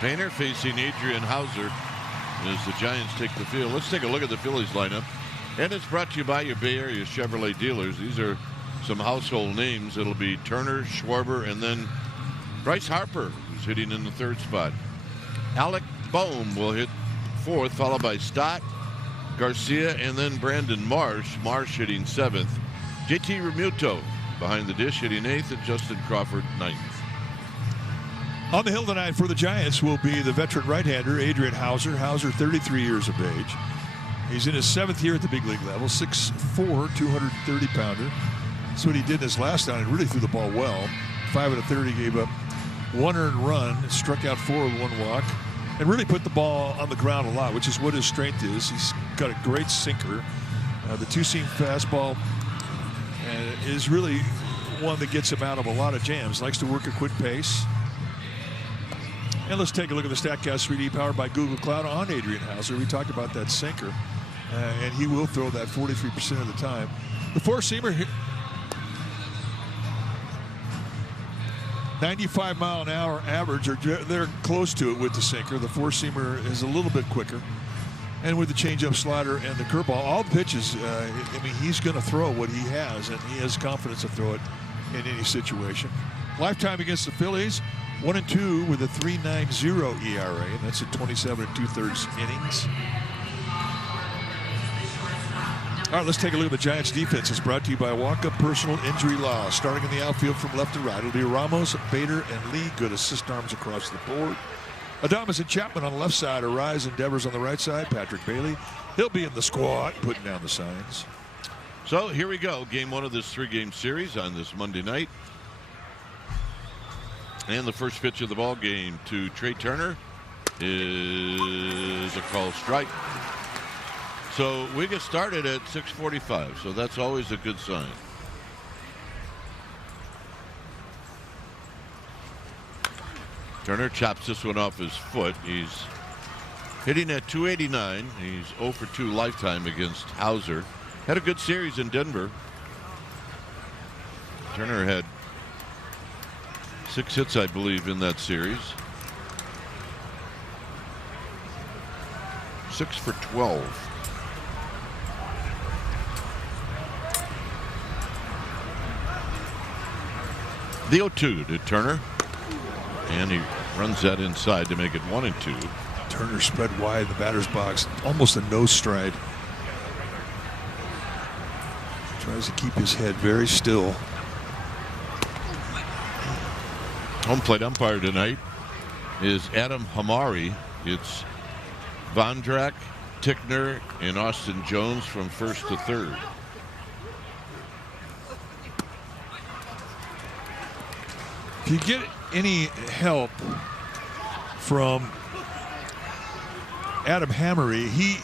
Painter facing Adrian Hauser as the Giants take the field. Let's take a look at the Phillies lineup. And it's brought to you by your Bay Area Chevrolet dealers. These are some household names. It'll be Turner, Schwarber, and then Bryce Harper, who's hitting in the third spot. Alec Boehm will hit fourth, followed by Stott, Garcia, and then Brandon Marsh. Marsh hitting seventh. JT Realmuto behind the dish hitting eighth, and Justin Crawford ninth. On the hill tonight for the Giants will be the veteran right-hander Adrian Hauser. Hauser, 33 years of age. He's in his seventh year at the big league level, 6'4", 230-pounder. That's what he did this last time. He really threw the ball well. 5 1/3, he gave up 1 earned run, struck out 4 with 1 walk, and really put the ball on the ground a lot, which is what his strength is. He's got a great sinker. The two-seam fastball is really one that gets him out of a lot of jams. Likes to work a quick pace. And let's take a look at the StatCast 3D powered by Google Cloud on Adrian Hauser. We talked about that sinker, and he will throw that 43% of the time. The four-seamer, 95-mile-an-hour average, or they're close to it with the sinker. The four-seamer is a little bit quicker. And with the changeup, slider, and the curveball, all the pitches, I mean, he's going to throw what he has, and he has confidence to throw it in any situation. Lifetime against the Phillies, 1-2 with a 3.90 ERA, and that's at 27 2/3 innings. All right, let's take a look at the Giants' defense. It's brought to you by Walk-Up Personal Injury Law. Starting in the outfield from left to right, it'll be Ramos, Bader, and Lee. Good assist arms across the board. Adames and Chapman on the left side. Arise and Devers on the right side. Patrick Bailey, he'll be in the squad, putting down the signs. So here we go. Game one of this 3-game series on this Monday night. And the first pitch of the ball game to Trey Turner is a called strike. So we get started at 6:45. So that's always a good sign. Turner chops this one off his foot. He's hitting at 289. He's 0 for 2 lifetime against Hauser. Had a good series in Denver. Turner had 6 hits, I believe, in that series. 6 for 12. The 0-2 to Turner. And he runs that inside to make it 1-2. Turner spread wide in the batter's box. Almost a nose stride. Tries to keep his head very still. Home plate umpire tonight is Adam Hamari. It's Vondrak, Tickner, and Austin Jones from first to third. If you get any help from Adam Hamari, he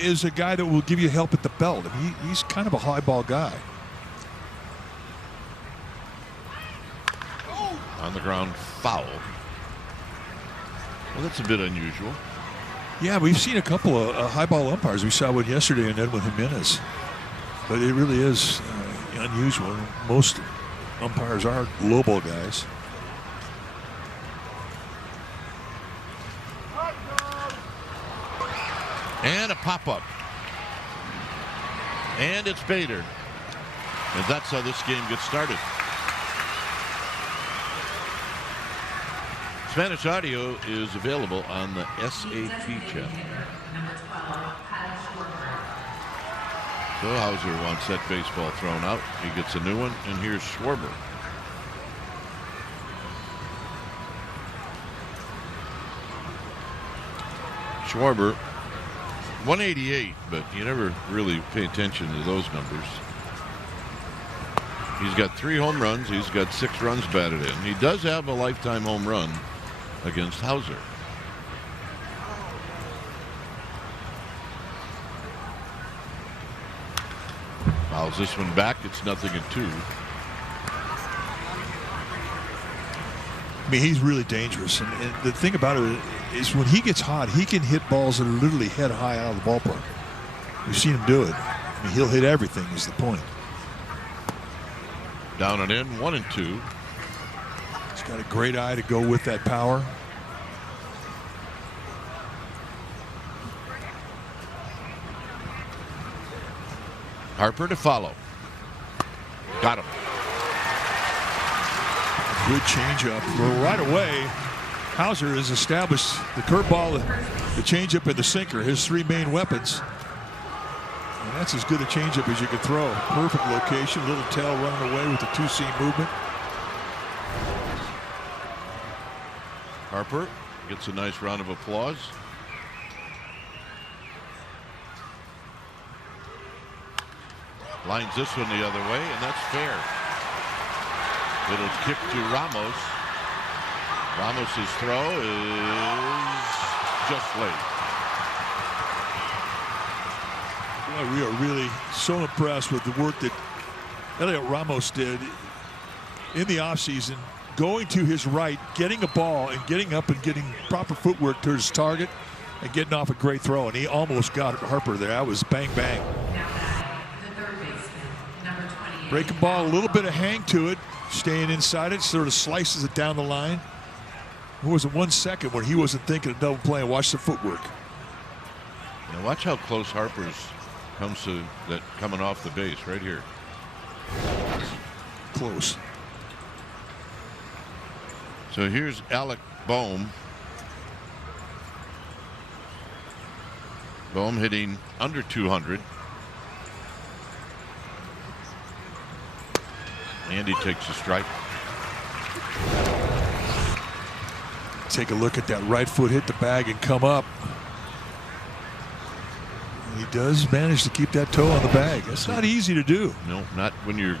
is a guy that will give you help at the belt. I mean, he's kind of a high ball guy. On the ground, foul. Well, that's a bit unusual. Yeah, we've seen a couple of high ball umpires. We saw one yesterday in Edwin Jimenez. But it really is unusual. Most umpires are low ball guys. And a pop-up. And it's Bader. And that's how this game gets started. Spanish audio is available on the SAT channel. So Hauser wants that baseball thrown out. He gets a new one, and here's Schwarber. Schwarber, 188, but you never really pay attention to those numbers. He's got 3 home runs. He's got 6 runs batted in. He does have a lifetime home run against Hauser. Fouls this one back. It's 0-2. I mean, he's really dangerous. And the thing about it is when he gets hot, he can hit balls that are literally head high out of the ballpark. We've seen him do it. I mean, he'll hit everything is the point. Down and in, 1-2. He's got a great eye to go with that power. Harper to follow. Got him. Good changeup. Well, right away, Hauser has established the curveball, the changeup, and the sinker, his three main weapons. And that's as good a changeup as you can throw. Perfect location, little tail running away with the two-seam movement. Harper gets a nice round of applause. Lines this one the other way, and that's fair. It'll kick to Ramos. Ramos's throw is just late. Well, we are really so impressed with the work that Elliot Ramos did in the offseason, going to his right, getting a ball and getting up and getting proper footwork to his target and getting off a great throw. And he almost got Harper there. That was bang, bang. Breaking ball, a little bit of hang to it, staying inside it, sort of slices it down the line. There wasn't 1 second when he wasn't thinking of double play. Watch the footwork. Now watch how close Harper's comes to that coming off the base right here. Close. So here's Alec Bohm. Bohm hitting under 200. And he takes a strike. Take a look at that right foot, hit the bag and come up. He does manage to keep that toe on the bag. That's not easy to do. No, not when you're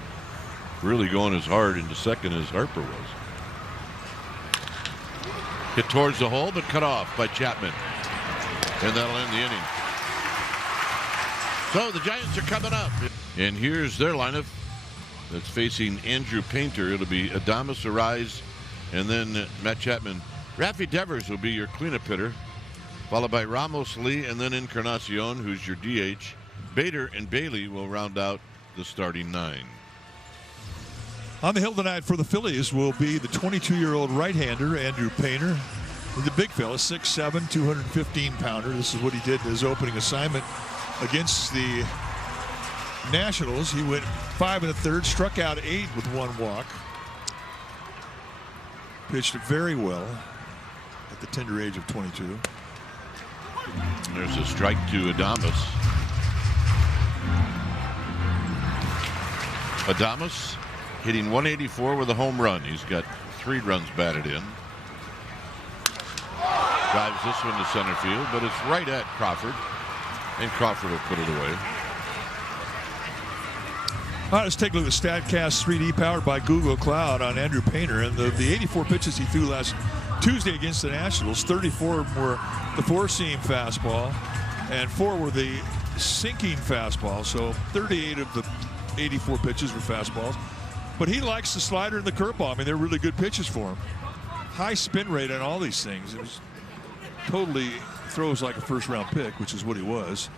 really going as hard into second as Harper was. Hit towards the hole, but cut off by Chapman. And that'll end the inning. So the Giants are coming up. And here's their lineup that's facing Andrew Painter. It'll be Adames, Arise, and then Matt Chapman. Rafi Devers will be your cleanup hitter, followed by Ramos, Lee, and then Encarnacion, who's your DH. Bader and Bailey will round out the starting nine. On the hill tonight for the Phillies will be the 22-year-old right-hander, Andrew Painter. The big fella, 6'7", 215-pounder. This is what he did in his opening assignment against the Nationals. He went 5 1/3, struck out 8 with 1 walk. Pitched very well at the tender age of 22. There's a strike to Adames. Adames hitting 184 with a home run. He's got 3 runs batted in. Drives this one to center field, but it's right at Crawford, and Crawford will put it away. All right, let's take a look at the StatCast 3D powered by Google Cloud on Andrew Painter. And the 84 pitches he threw last Tuesday against the Nationals, 34 were the four-seam fastball, and 4 were the sinking fastball. So 38 of the 84 pitches were fastballs. But he likes the slider and the curveball. I mean, they're really good pitches for him. High spin rate on all these things. It was totally throws like a first-round pick, which is what he was.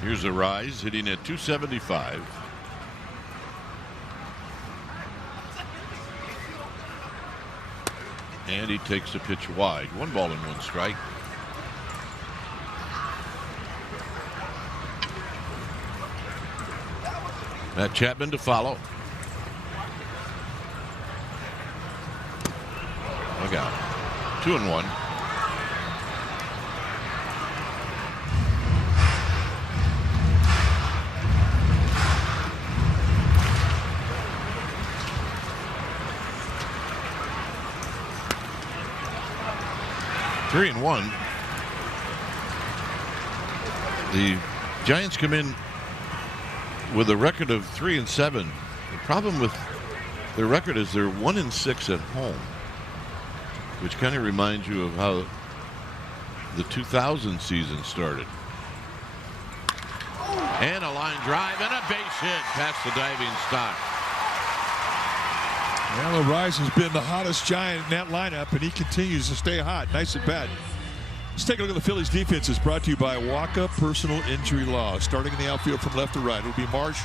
Here's a Rise hitting at 275. And he takes a pitch wide. 1 ball and 1 strike. Matt Chapman to follow. Look out. 2-1. Three and 1. The Giants come in with a record of 3-7. The problem with their record is they're 1-6 at home, which kind of reminds you of how the 2000 season started. And a line drive and a base hit past the diving stock. Well, Rise has been the hottest Giant in that lineup, and he continues to stay hot. Nice at bat. Let's take a look at the Phillies defense. It's brought to you by Waka Personal Injury Law. Starting in the outfield from left to right, it'll be Marsh,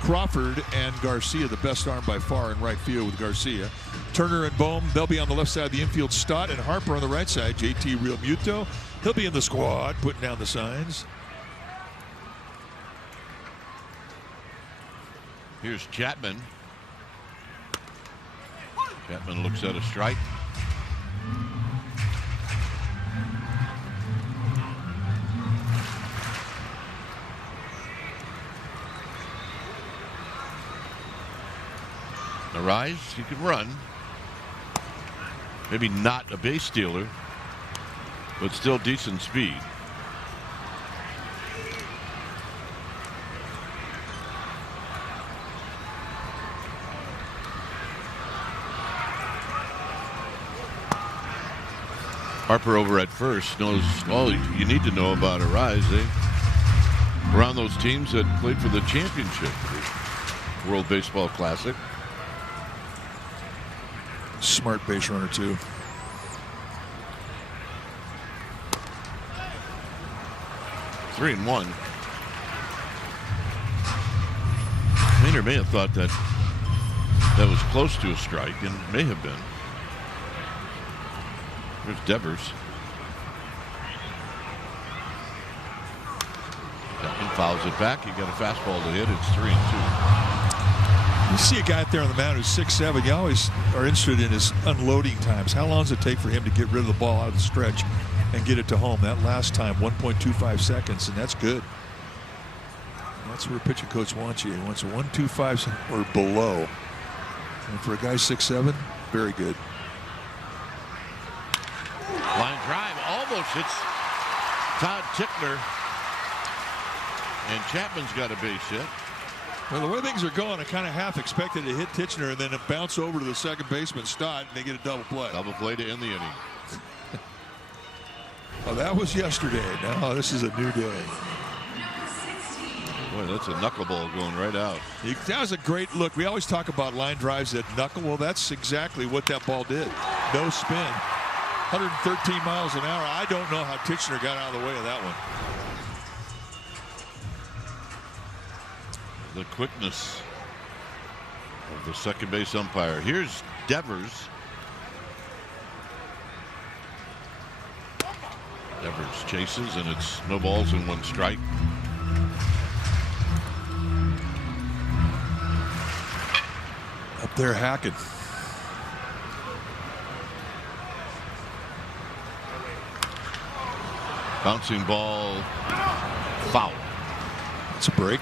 Crawford, and Garcia. The best arm by far in right field with Garcia. Turner and Bohm, they'll be on the left side of the infield. Stott and Harper on the right side. JT Realmuto, He'll be in the squad, putting down the signs. Here's Chapman. Chapman looks at a strike. Arise, he can run. Maybe not a base stealer, but still decent speed. Harper over at first knows all you need to know about Arise. They were on those teams that played for the championship, the World Baseball Classic. Smart base runner, too. Three and one. Maynard may have thought that was close to a strike, and may have been. There's Devers. Chapman fouls it back. You got a fastball to hit. It's 3-2. You see a guy out there on the mound who's 6'7". You always are interested in his unloading times. How long does it take for him to get rid of the ball out of the stretch and get it to home? That last time, 1.25 seconds, and that's good. That's where a pitching coach wants you. He wants a 1.25 or below. And for a guy 6'7", very good. Line drive almost hits Todd Tickner. And Chapman's got a base hit. Well, the way things are going, I kind of half expected to hit Titchener and then it bounce over to the second baseman, Stott, and they get a double play. Double play to end the inning. Oh, that was yesterday. Now this is a new day. Boy, that's a knuckleball going right out. That was a great look. We always talk about line drives that knuckle. Well, that's exactly what that ball did. No spin. 113 miles an hour. I don't know how Titchener got out of the way of that one. The quickness of the second base umpire. Here's Devers. Devers chases, and it's no balls and one strike. Up there hacking. Bouncing ball, foul. It's a break.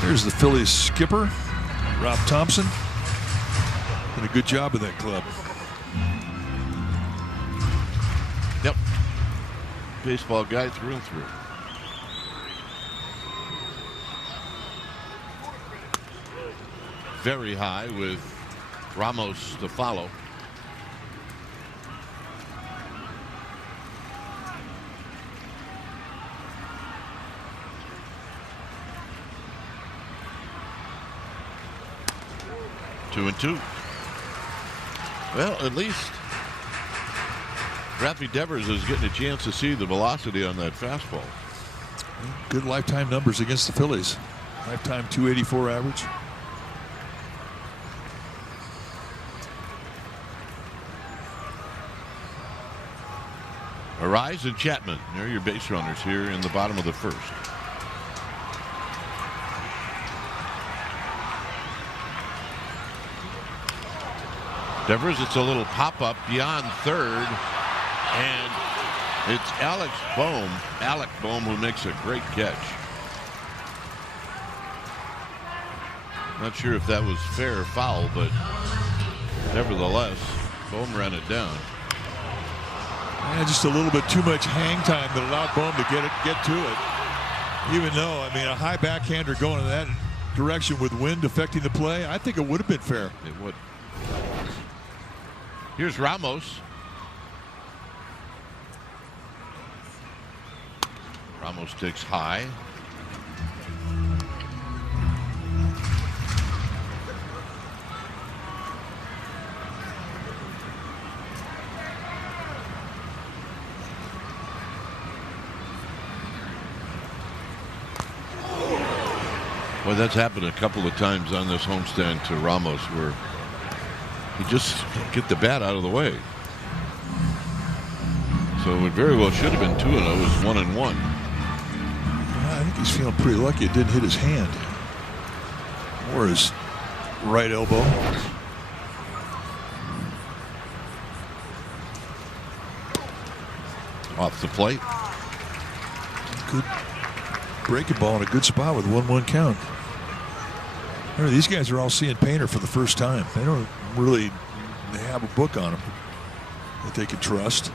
Here's the Phillies skipper, Rob Thompson. Did a good job of that club. Yep. Baseball guy through and through. Very high with Ramos to follow. Two and two. Well, at least Raffy Devers is getting a chance to see the velocity on that fastball. Good lifetime numbers against the Phillies. Lifetime 284 average. Arise and Chapman. They're your base runners here in the bottom of the first. Devers, it's a little pop-up beyond third, and it's Alec Bohm who makes a great catch. Not sure if that was fair or foul, but nevertheless, Bohm ran it down. And just a little bit too much hang time that allowed Bohm to get to it. Even though, I mean, a high backhander going in that direction with wind affecting the play, I think it would have been fair. It would. Here's Ramos. Ramos takes high. Well, that's happened a couple of times on this homestand to Ramos, where he just can't get the bat out of the way. So it very well should have been 2-0. It was 1-1. I think he's feeling pretty lucky it didn't hit his hand or his right elbow. Off the plate. Good breaking ball in a good spot with 1-1 count. Remember, these guys are all seeing Painter for the first time. They don't really have a book on him that they can trust.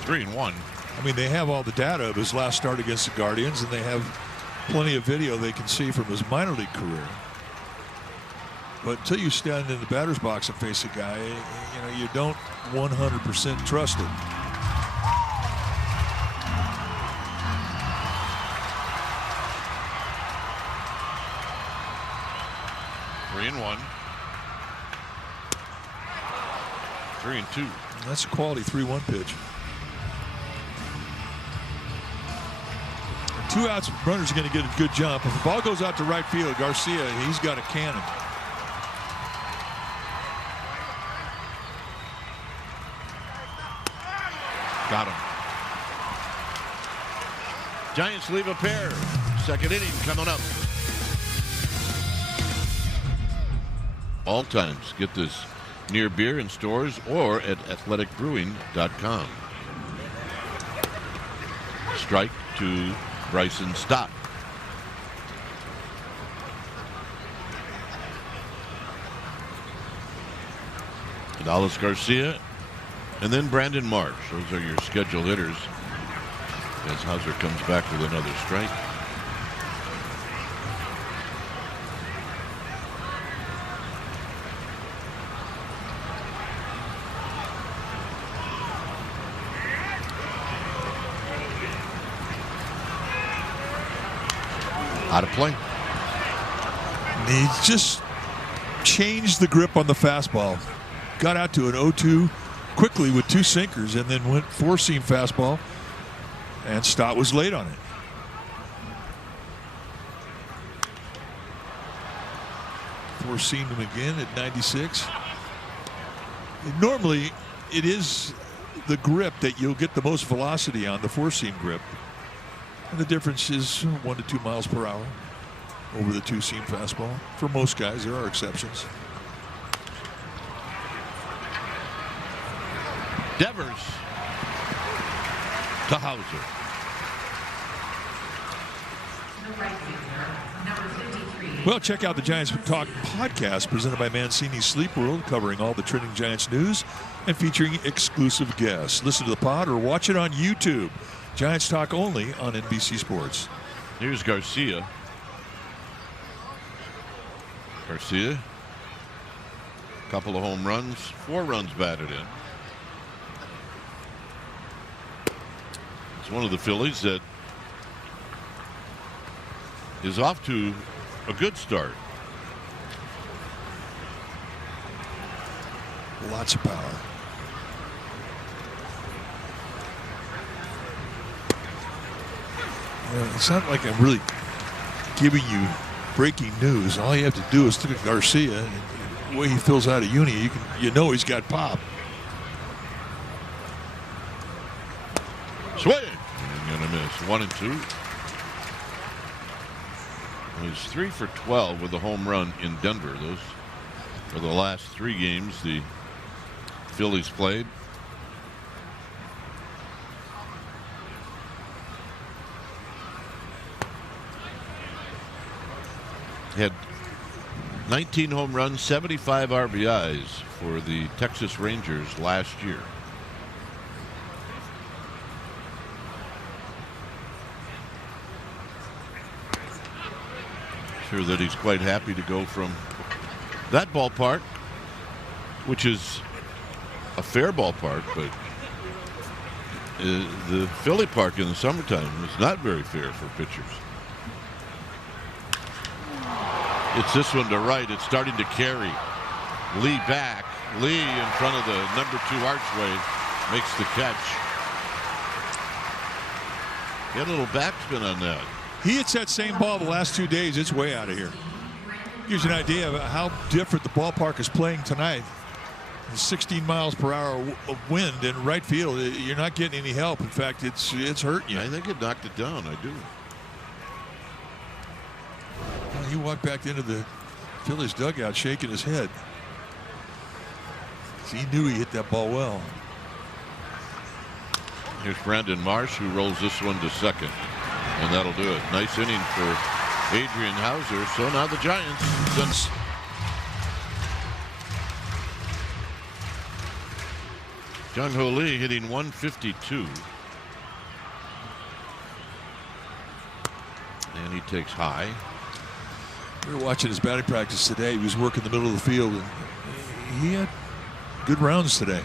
3-1. I mean, they have all the data of his last start against the Guardians, and they have plenty of video they can see from his minor league career. But until you stand in the batter's box and face a guy, you don't 100% trust it. Three and 1. 3-2. That's a quality 3-1 pitch. 2 outs, runners are going to get a good jump. If the ball goes out to right field, Garcia, he's got a cannon. Got him. Giants leave a pair. Second inning coming up. All times. Get this near beer in stores or at athleticbrewing.com. Strike to Bryson Stott. Dallas Garcia and then Brandon Marsh. Those are your scheduled hitters as Hauser comes back with another strike. Out of play. He just changed the grip on the fastball. Got out to an 0-2 quickly with 2 sinkers and then went 4-seam fastball. And Stott was late on it. Four-seamed him again at 96. Normally, it is the grip that you'll get the most velocity on, the 4-seam grip. And the difference is 1 to 2 miles per hour over the 2-seam fastball. For most guys, there are exceptions. Devers to Hauser. Well, check out the Giants Talk podcast presented by Mancini's Sleep World, covering all the trending Giants news and featuring exclusive guests. Listen to the pod or watch it on YouTube. Giants Talk only on NBC Sports. Here's Garcia. Garcia. Couple of home runs, 4 runs batted in. It's one of the Phillies that is off to a good start. Lots of power. It's not like I'm really giving you breaking news. All you have to do is look at Garcia and the way he fills out a uni. You know he's got pop. Swing. And gonna miss. 1 and 2. He's 3 for 12 with a home run in Denver. Those are the last 3 games the Phillies played. Had 19 home runs, 75 RBIs for the Texas Rangers last year. Sure that he's quite happy to go from that ballpark, which is a fair ballpark, but the Philly park in the summertime is not very fair for pitchers. It's this one to right. It's starting to carry. Lee back. Lee in front of the number 2 archway makes the catch. Get a little backspin on that. He hits that same ball the last 2 days. It's way out of here. Gives you an idea of how different the ballpark is playing tonight. 16 miles per hour of wind in right field. You're not getting any help. In fact, it's hurting you. I think it knocked it down. I do. Well, he walked back into the Phillies dugout shaking his head. He knew he hit that ball well. Here's Brandon Marsh, who rolls this one to second. And that'll do it. Nice inning for Adrian Hauser. So now the Giants. Jung-Ho Lee hitting 152. And he takes high. We were watching his batting practice today. He was working the middle of the field, and he had good rounds today.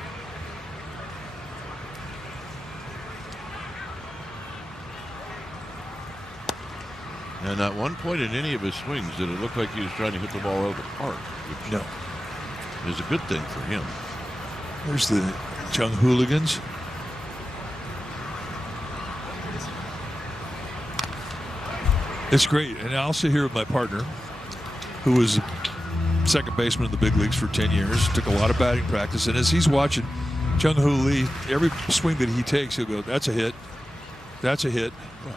And at one point in any of his swings did it look like he was trying to hit the ball out of the park, which no. is a good thing for him. There's the Chung Hooligans. It's great. And I also here with my partner, who was second baseman in the big leagues for 10 years, took a lot of batting practice. And as he's watching Jung-Ho Lee, every swing that he takes, he'll go, that's a hit. That's a hit. Well,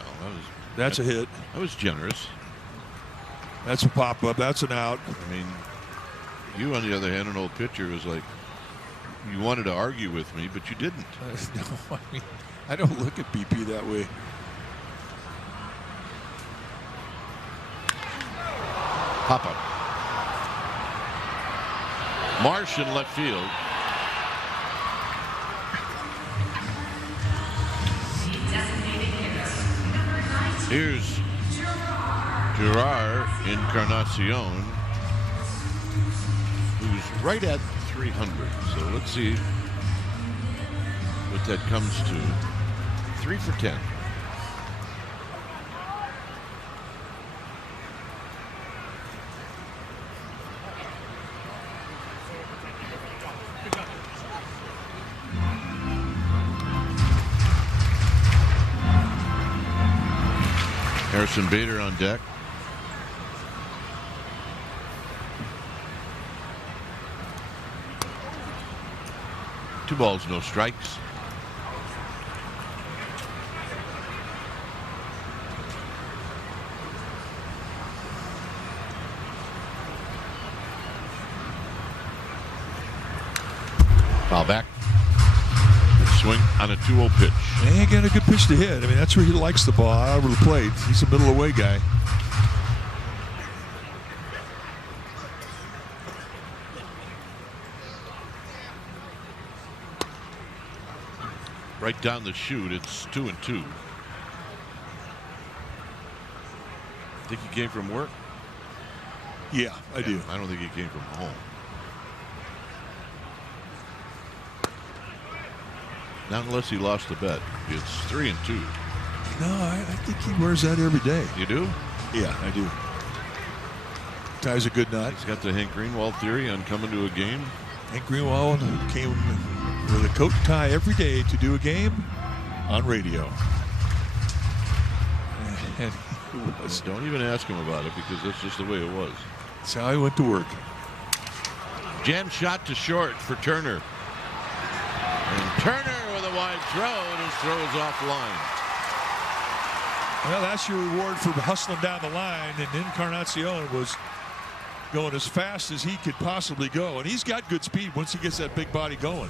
that's a hit. That was generous. That's a pop-up. That's an out. I mean, you, on the other hand, an old pitcher, was like, you wanted to argue with me, but you didn't. No, I mean, I don't look at BP that way. Pop-up. Marsh in left field. Here's Gerard Encarnacion, who's right at 300. So let's see what that comes to. 3 for 10. Harrison Bader on deck. Two balls, no strikes. Foul back. Swing on a 2-0 pitch. He ain't got a good pitch to hit. I mean, that's where he likes the ball, out over the plate. He's a middle away guy. Right down the chute, it's 2-2. Think he came from work? Yeah, I do. I don't think he came from home. Not unless he lost the bet. It's 3-2. No, I think he wears that every day. You do? Yeah, I do. Ties a good knot. He's got the Hank Greenwald theory on coming to a game. Hank Greenwald came with a coat and tie every day to do a game on radio. And it was. Don't even ask him about it, because that's just the way it was. That's how he went to work. Jam shot to short for Turner. And Turner with a wide throw, and his throw is offline. Well, that's your reward for hustling down the line, and Encarnacion was going as fast as he could possibly go, and he's got good speed once he gets that big body going.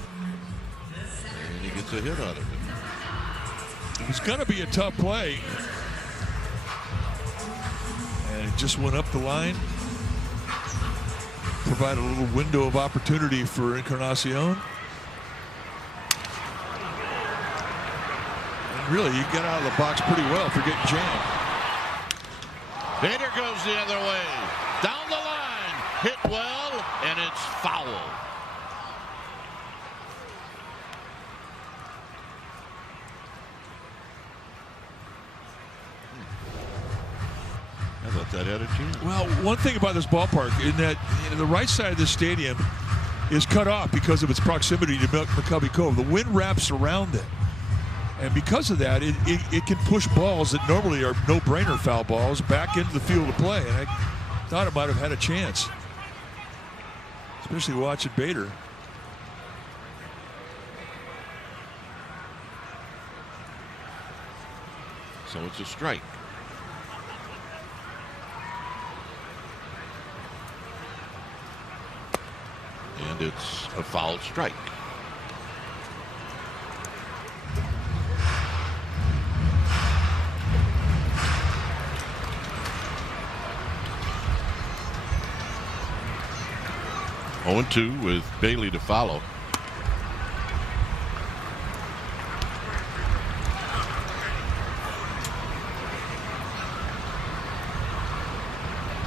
And he gets a hit out of it. It was going to be a tough play, and it just went up the line, provided a little window of opportunity for Encarnacion. Really, you got out of the box pretty well for getting jammed. Bader goes the other way. Down the line. Hit well, and it's foul. I thought that had a chance. Well, one thing about this ballpark is that the right side of the stadium is cut off because of its proximity to McCovey Cove. The wind wraps around it. And because of that, it can push balls that normally are no-brainer foul balls back into the field of play. And I thought it might have had a chance, especially watching Bader. So it's a strike. And it's a foul strike. Oh, 0-2 with Bailey to follow.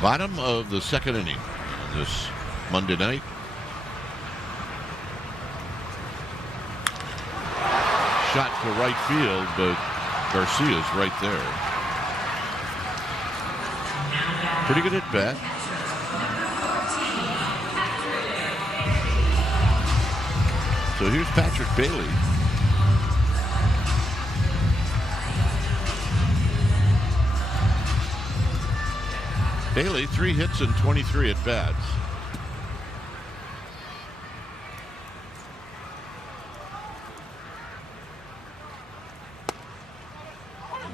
Bottom of the second inning on this Monday night. Shot to right field, but Garcia's right there. Pretty good at bat. So here's Patrick Bailey. Bailey, 3 hits and 23 at bats.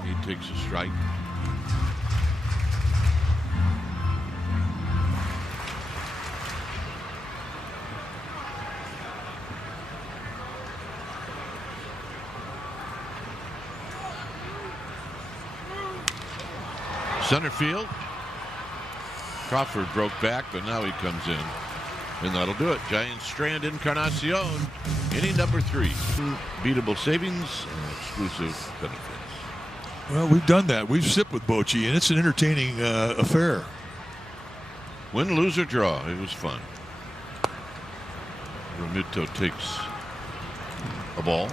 He takes a strike. Center field. Crawford broke back, but now he comes in. And that'll do it. Giants strand Encarnacion. Inning number 3. Beatable savings and exclusive benefits. Well, we've done that. We've sipped with Bochy, and it's an entertaining affair. Win, lose, or draw. It was fun. Romito takes a ball.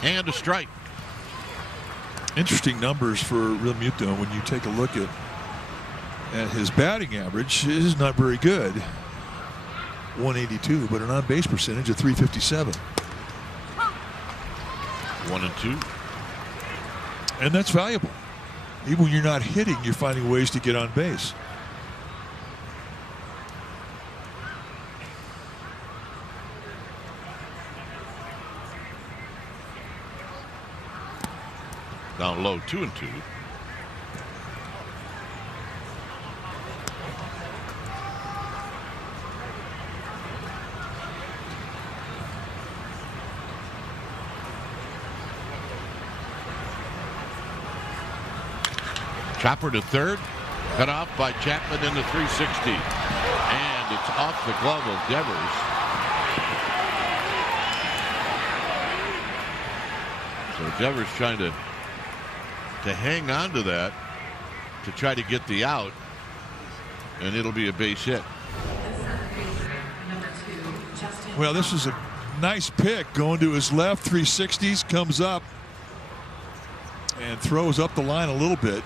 And a strike. Interesting numbers for Realmuto when you take a look at his batting average. It is not very good. 182, but an on-base percentage of 357. 1-2. And that's valuable. Even when you're not hitting, you're finding ways to get on base. Down low, 2-2. Chopper to third, cut off by Chapman in the 360, and it's off the glove of Devers. So Devers trying to hang on to that to try to get the out, and it'll be a base hit. Well, this is a nice pick going to his left, 360s, comes up and throws up the line a little bit.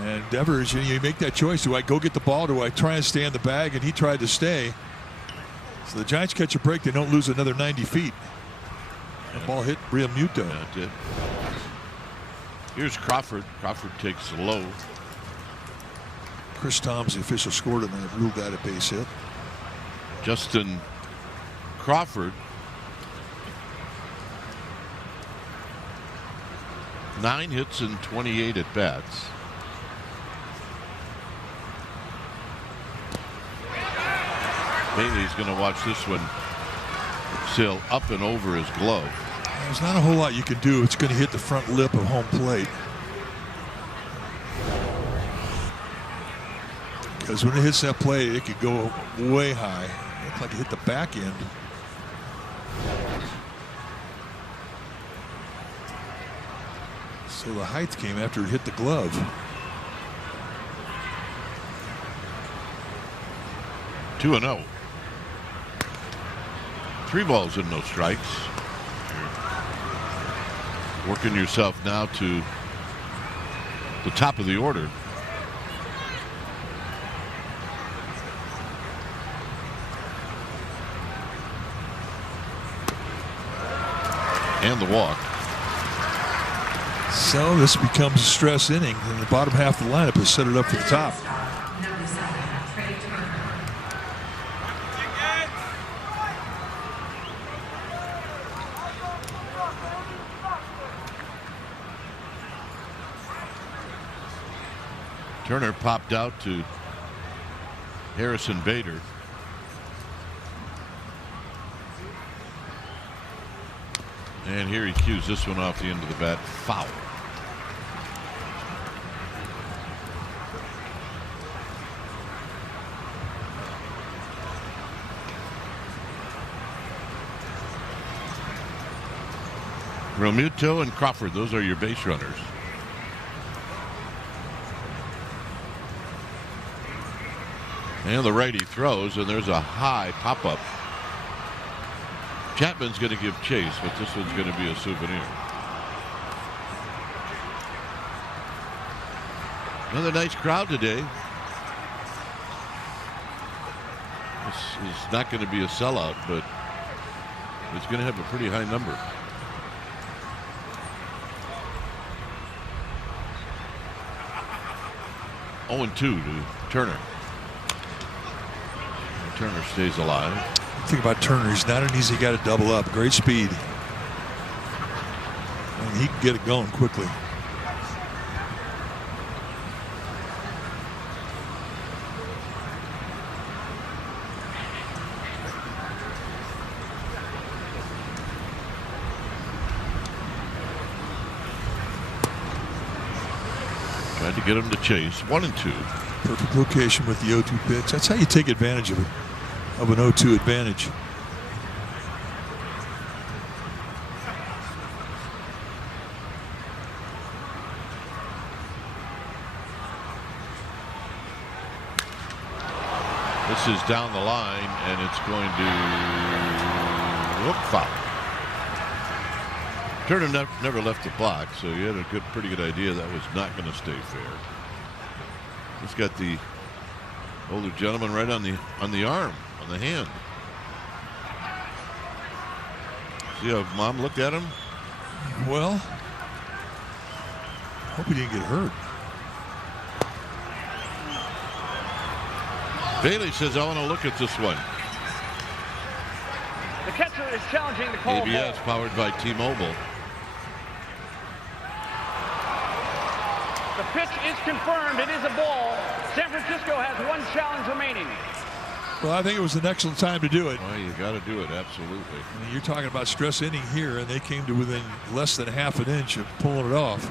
And Devers, you make that choice. Do I go get the ball? Do I try and stay in the bag? And he tried to stay. So the Giants catch a break. They don't lose another 90 feet. The ball hit Realmuto. Yeah, it did. Here's Crawford. Crawford takes low. Chris Tom's the official scored and they ruled that a base hit. Justin Crawford, 9 hits and 28 at bats. Bailey's going to watch this one sail up and over his glove. There's not a whole lot you can do. It's going to hit the front lip of home plate. Because when it hits that plate, it could go way high. It looked like it hit the back end. So the height came after it hit the glove. Two and 0. 3 balls and no strikes. Working yourself now to the top of the order. and the walk. So this becomes a stress inning, and the bottom half of the lineup has set it up for the top. Turner popped out to Harrison Bader. And here he cues this one off the end of the bat. Foul. Realmuto and Crawford, those are your base runners. And the righty throws, and there's a high pop-up. Chapman's going to give chase, but this one's going to be a souvenir. Another nice crowd today. This is not going to be a sellout, but it's going to have a pretty high number. Oh, 0-2 to Turner. Turner stays alive. Think about Turner. He's not an easy guy to double up. Great speed. And he can get it going quickly. Tried to get him to chase. 1-2. Perfect location with the 0-2 pitch. That's how you take advantage of it. Of an 0-2 advantage. This is down the line, and it's going to look foul. Turner never left the block, so he had a pretty good idea that was not going to stay fair. He's got the older gentleman right on the arm, on the hand. See how Mom looked at him? Well, hope he didn't get hurt. Bailey says, I want to look at this one. The catcher is challenging the call. ABS powered by T-Mobile. The pitch is confirmed. It is a ball. San Francisco has one challenge remaining. Well, I think it was an excellent time to do it. Well, you got to do it, absolutely. I mean, you're talking about stress inning here, and they came to within less than half an inch of pulling it off.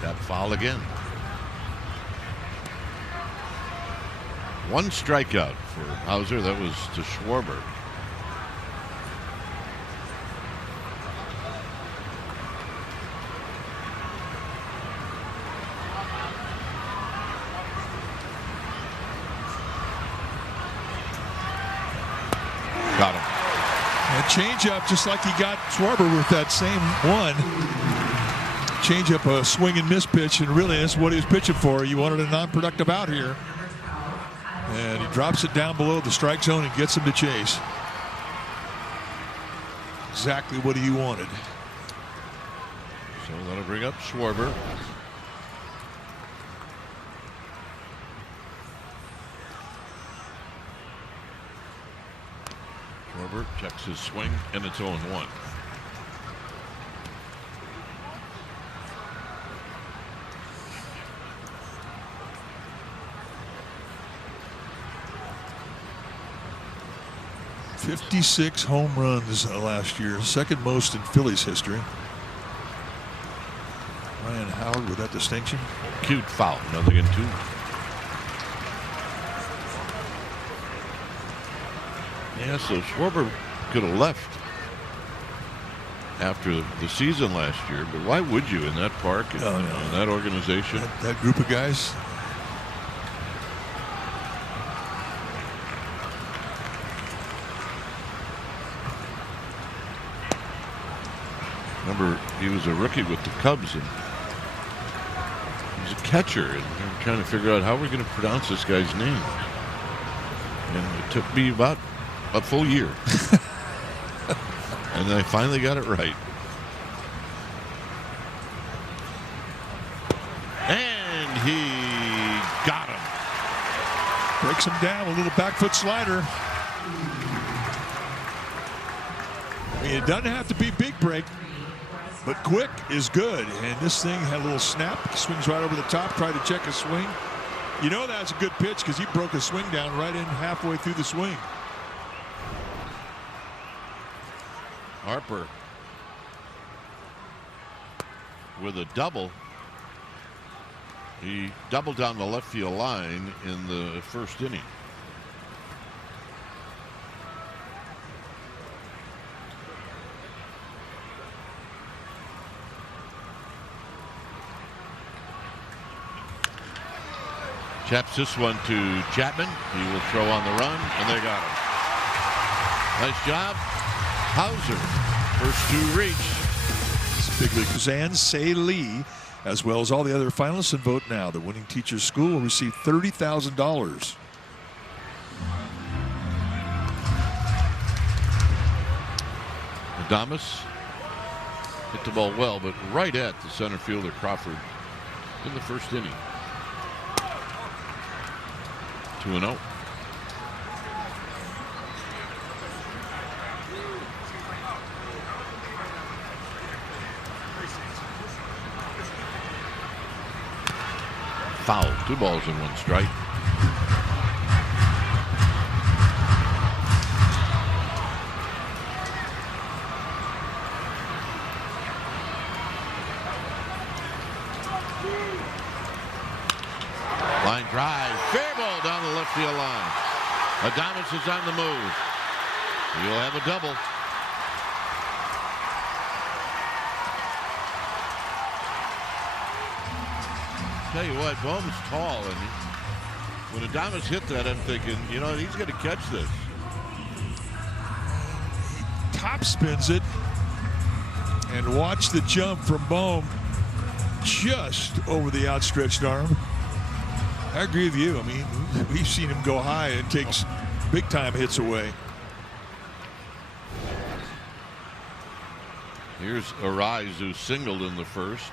Tap foul again. One strikeout for Hauser. That was to Schwarber. Got him. A changeup, just like he got Schwarber with that same one. Changeup, a swing and miss pitch, and really that's what he was pitching for. You wanted a non-productive out here. And he drops it down below the strike zone and gets him to chase. Exactly what he wanted. So that'll bring up Schwarber. Schwarber checks his swing, and it's 0-1. '56 home runs last year, second most in Phillies history. Ryan Howard with that distinction. Cute foul, 0-2. Yeah, so Schwarber could have left after the season last year, but why would you in that park and in that organization? That group of guys. Remember, he was a rookie with the Cubs, and he was a catcher, and I'm trying to figure out how we're going to pronounce this guy's name. And it took me about a full year. And I finally got it right. And he got him. Breaks him down, a little back foot slider. I mean, it doesn't have to be big break, but quick is good. And this thing had a little snap, swings right over the top, tried to check a swing. You know that's a good pitch because he broke a swing down right in halfway through the swing. Harper with a double. He doubled down the left field line in the first inning. Taps this one to Chapman. He will throw on the run, and they got him. Nice job, Hauser. First two reach. Big League Kazan, Say Lee, as well as all the other finalists, and vote now. The winning teacher's school will receive $30,000. Adames hit the ball well, but right at the center fielder Crawford in the first inning. 2-0. Foul. 2 balls and 1 strike. Line drive. Fair ball down the left field line. Adames is on the move. He'll have a double. Tell you what, Bohm's tall, and when Adames hit that, I'm thinking, you know, he's going to catch this. He top spins it, and watch the jump from Bohm just over the outstretched arm. I agree with you. I mean, we've seen him go high and takes big time hits away. Here's Arise, who singled in the first.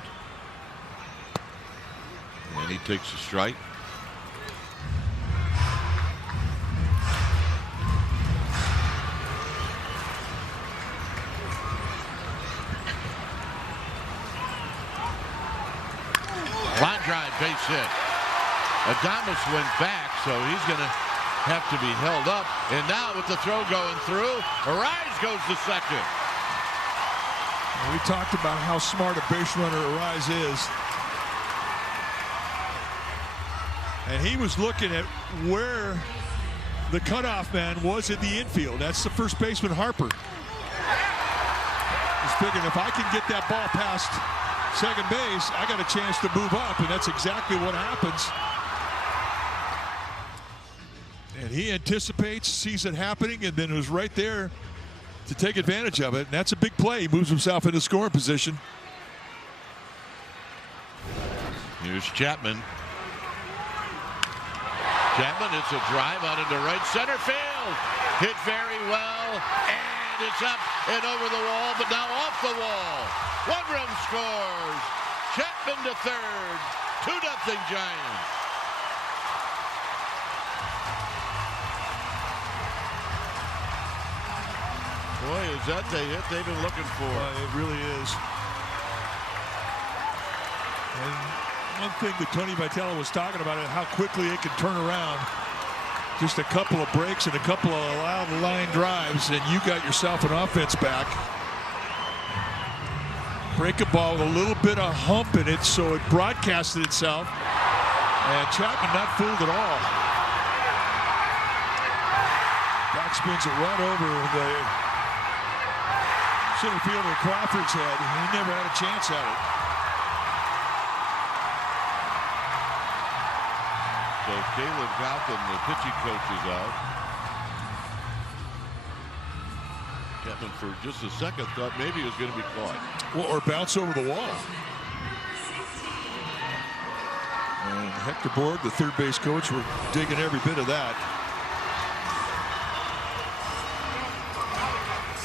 And he takes a strike. Line drive, base hit. Adames went back, so he's going to have to be held up. And now with the throw going through, Arise goes to second. We talked about how smart a base runner Arise is. And he was looking at where the cutoff man was in the infield. That's the first baseman, Harper. He's figuring if I can get that ball past second base, I got a chance to move up, and that's exactly what happens. And he anticipates, sees it happening, and then was right there to take advantage of it. And that's a big play. He moves himself into scoring position. Here's Chapman. Chapman, it's a drive out into right center field. Hit very well, and it's up and over the wall, but now off the wall. 1 run scores. Chapman to third. 2-0 Giants. Boy, is that the hit they've been looking for. It really is. And one thing that Tony Vitello was talking about is how quickly it can turn around. Just a couple of breaks and a couple of loud line drives, and you got yourself an offense back. Break a ball with a little bit of hump in it, so it broadcasted itself. And Chapman not fooled at all. Back spins it right over the center fielder Crawford's head. He never had a chance at it. So Caleb Gotham, the pitching coach, is out. Chapman, for just a second, thought maybe it was going to be caught. Well, or bounce over the wall. And Hector Borg, the third base coach, were digging every bit of that.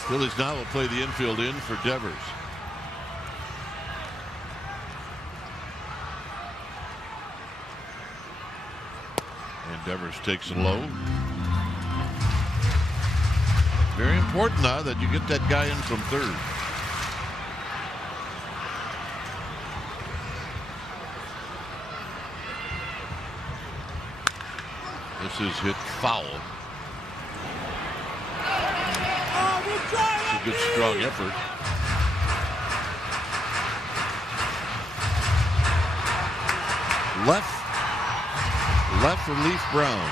Phillies now will play the infield in for Devers. And Devers takes it low. Very important now that you get that guy in from third. This is hit foul. It's a good strong effort. Left relief Brown.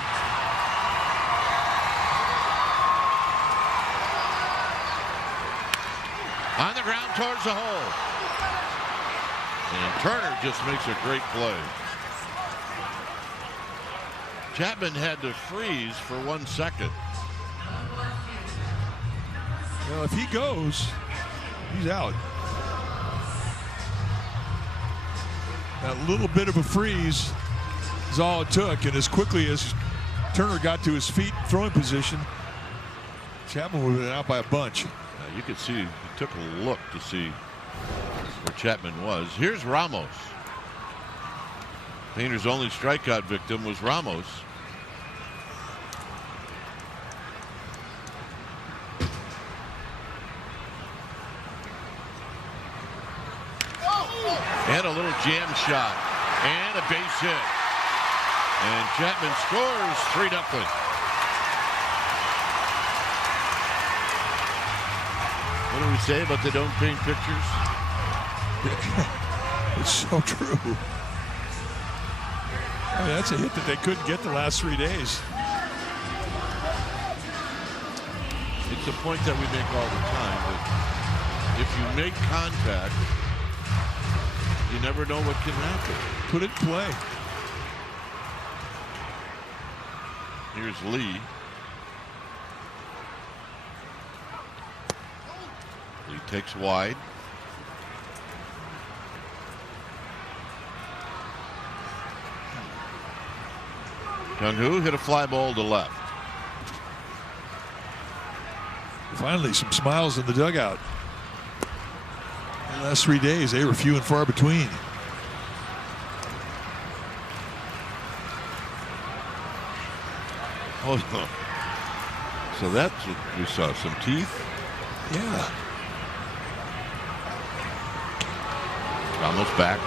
On the ground towards the hole. And Turner just makes a great play. Chapman had to freeze for 1 second. Well, if he goes, he's out. That little bit of a freeze is all it took, and as quickly as Turner got to his feet, throwing position, Chapman would have been out by a bunch. You could see he took a look to see where Chapman was. Here's Ramos. Painter's only strikeout victim was Ramos. And a little jam shot and a base hit. And Chapman scores 3-0. What do we say about they don't paint pictures? It's so true. I mean, that's a hit that they couldn't get the last 3 days. It's a point that we make all the time, that if you make contact, you never know what can happen. Put it in play. Here's Lee. Lee takes wide. Jung-Hoo hit a fly ball to left. Finally, some smiles in the dugout. The last 3 days, they were few and far between. Oh, no. So that's what we saw, some teeth. Yeah. Ramos back.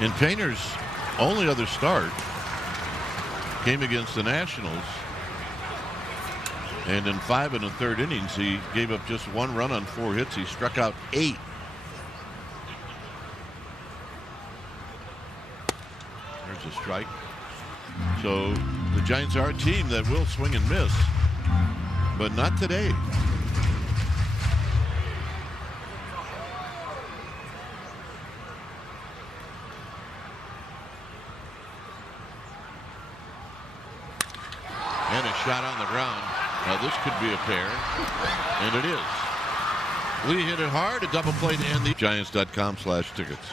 In Painter's only other start came against the Nationals, and in 5 1/3 innings he gave up just 1 run on 4 hits. He struck out 8. There's a strike. So the Giants are a team that will swing and miss, but not today. And a shot on the ground. Now this could be a pair, and it is. Lee hit it hard, a double play to end the Giants.com/tickets.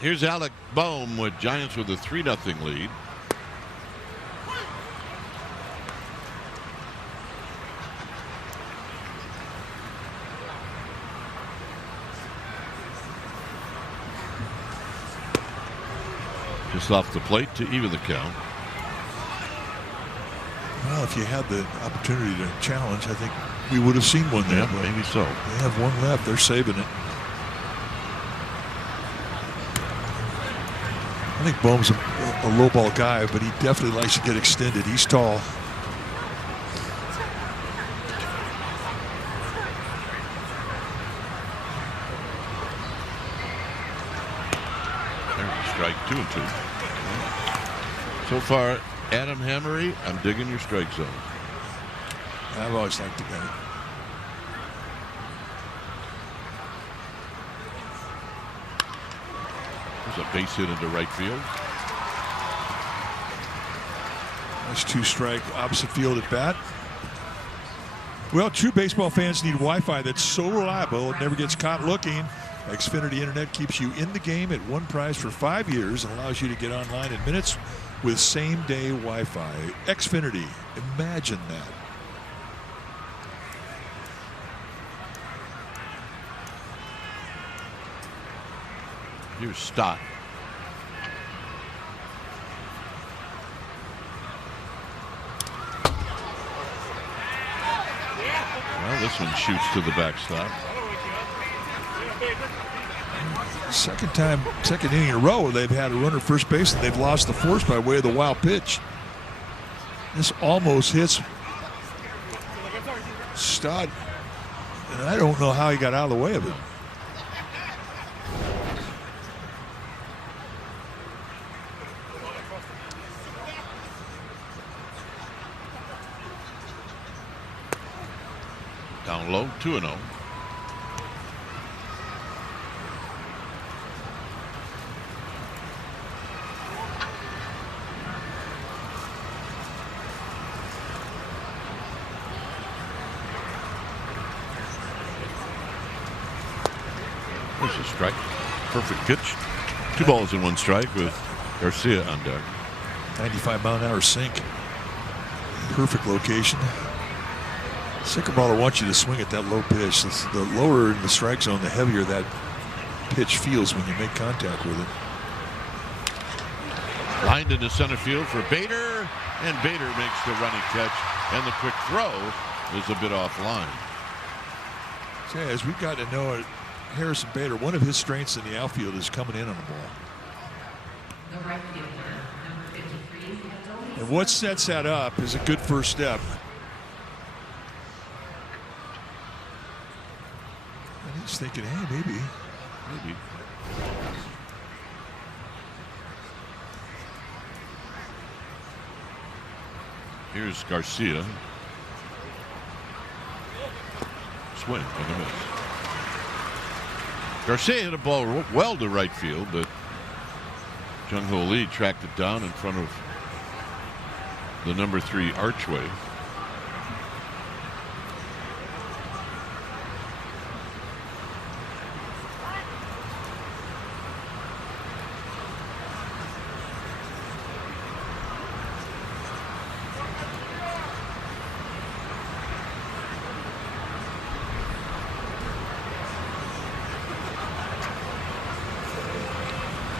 Here's Alec Boehm with Giants with a 3-0 lead. Just off the plate to even the count. Well, if you had the opportunity to challenge, I think we would have seen one there. Yeah, maybe so. They have one left. They're saving it. I think Bohm's a low ball guy, but he definitely likes to get extended. He's tall. There's a strike, 2-2. So far, Adam Hammery, I'm digging your strike zone. I've always liked the guy. There's a base hit into right field. Nice 2-strike opposite field at bat. Well, true baseball fans need Wi-Fi that's so reliable it never gets caught looking. Xfinity Internet keeps you in the game at one price for 5 years and allows you to get online in minutes with same-day Wi-Fi. Xfinity, imagine that. Here's Stott. Well, this one shoots to the backstop. Second inning in a row, they've had a runner first base and they've lost the force by way of the wild pitch. This almost hits Stott, and I don't know how he got out of the way of it. Down low, 2-0. There's a strike. Perfect pitch. 2 balls and 1 strike with Garcia on deck. 95-mile-an-hour sink. Perfect location. Sinker baller wants you to swing at that low pitch. The lower in the strike zone, the heavier that pitch feels when you make contact with it. Lined into center field for Bader, and Bader makes the running catch, and the quick throw is a bit offline. So as we've got to know it, Harrison Bader, one of his strengths in the outfield is coming in on the ball. The right fielder, number 53. And what sets that up is a good first step. And he's thinking, hey, maybe. Here's Garcia. Swing and a miss. Garcia hit a ball well to right field, but Jung-Ho Lee tracked it down in front of the number 3 archway.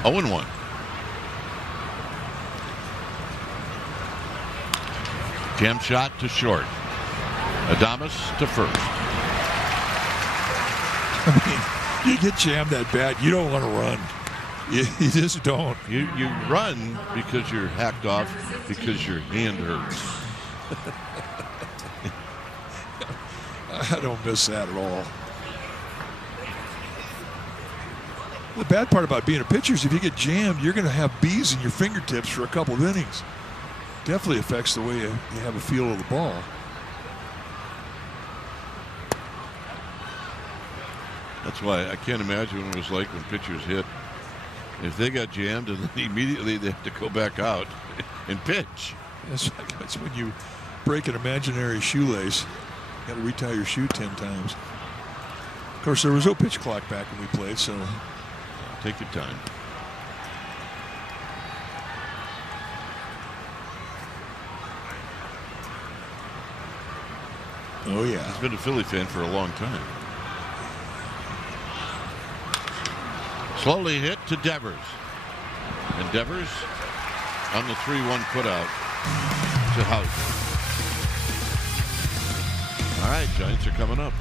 Oh, 0-1. Jam shot to short. Adames to first. I mean, you get jammed that bad, you don't want to run. You just don't. You run because you're hacked off because your hand hurts. I don't miss that at all. The bad part about being a pitcher is if you get jammed, you're going to have bees in your fingertips for a couple of innings. Definitely affects the way you have a feel of the ball. That's why I can't imagine what it was like when pitchers hit. If they got jammed and then immediately they have to go back out and pitch. That's when you break an imaginary shoelace. You got to retie your shoe 10 times. Of course, there was no pitch clock back when we played, so take your time. Oh, yeah. He's been a Philly fan for a long time. Slowly hit to Devers. And Devers on the 3-1 putout to Hauser. All right, Giants are coming up.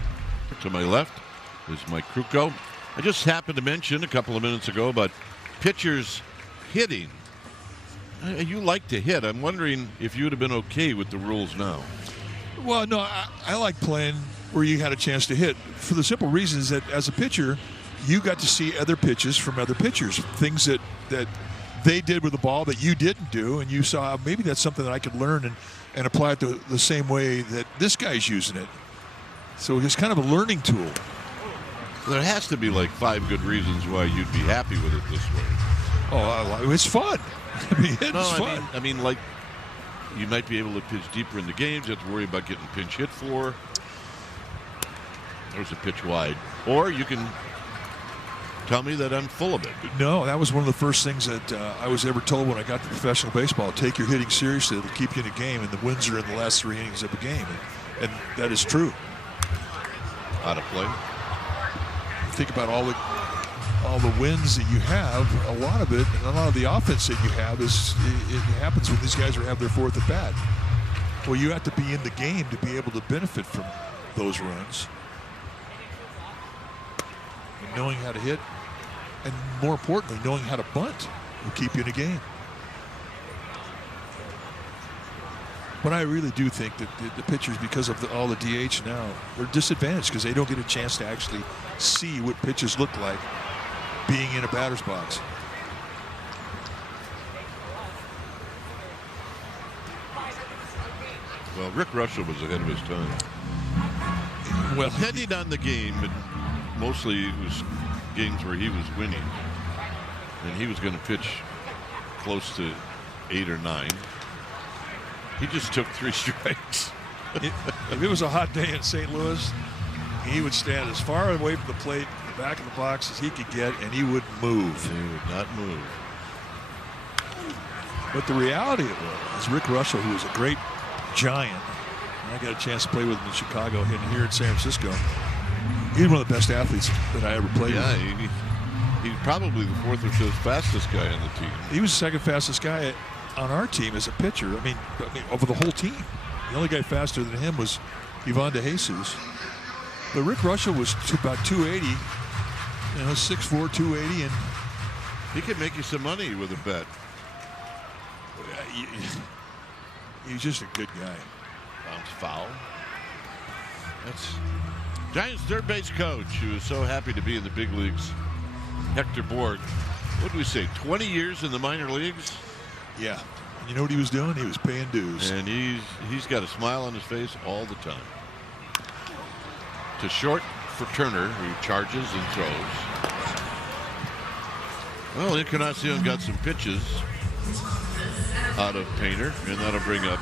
To my left is Mike Krukow. I just happened to mention a couple of minutes ago about pitchers hitting. You like to hit. I'm wondering if you would have been okay with the rules now. Well, no, I like playing where you had a chance to hit for the simple reasons that as a pitcher, you got to see other pitches from other pitchers, things that they did with the ball that you didn't do, and you saw maybe that's something that I could learn and apply it the same way that this guy's using it. So it's kind of a learning tool. There has to be like 5 good reasons why you'd be happy with it this way. Oh, it's fun. I mean, it's fun. I mean, like you might be able to pitch deeper in the games. You have to worry about getting pinch hit for. There's a pitch wide. Or you can tell me that I'm full of it. No, that was one of the first things that I was ever told when I got to professional baseball. Take your hitting seriously. It'll keep you in a game, and the wins are in the last 3 innings of a game. And that is true. Out of play. Think about all the wins that you have. A lot of it, and a lot of the offense that you have it happens when these guys have their 4th at bat. Well, you have to be in the game to be able to benefit from those runs. And knowing how to hit, and more importantly, knowing how to bunt will keep you in a game. But I really do think that the pitchers, because of all the DH now, they're disadvantaged because they don't get a chance to actually see what pitches look like being in a batter's box. Well, Rick Russell was ahead of his time. Well, depending on the game, mostly it was games where he was winning, and he was going to pitch close to 8 or 9. He just took 3 strikes. If it was a hot day in St. Louis, he would stand as far away from the plate, the back of the box, as he could get, and he wouldn't move. He would not move. But the reality of it is Rick Russell, who was a great Giant, and I got a chance to play with him in Chicago and here in San Francisco. He's one of the best athletes that I ever played with. He's probably the 4th or 5th fastest guy on the team. He was the 2nd fastest guy on our team as a pitcher. I mean, over the whole team. The only guy faster than him was Ivan DeJesus. But Rick Russell was about 280, 6'4", 280, and he could make you some money with a bet. He's just a good guy. Bounce foul. That's Giants third base coach, who is so happy to be in the big leagues, Hector Borg. What do we say, 20 years in the minor leagues? Yeah. You know what he was doing? He was paying dues. And he's got a smile on his face all the time. To short for Turner, who charges and throws. Well, Encarnacion got some pitches out of Painter, and that'll bring up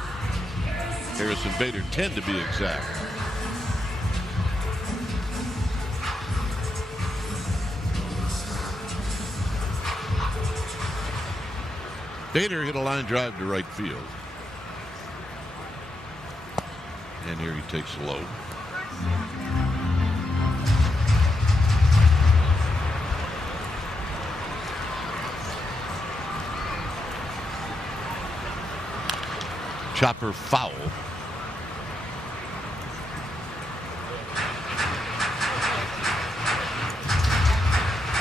Harrison Bader, 10 to be exact. Bader hit a line drive to right field. And here he takes a low. Chopper foul.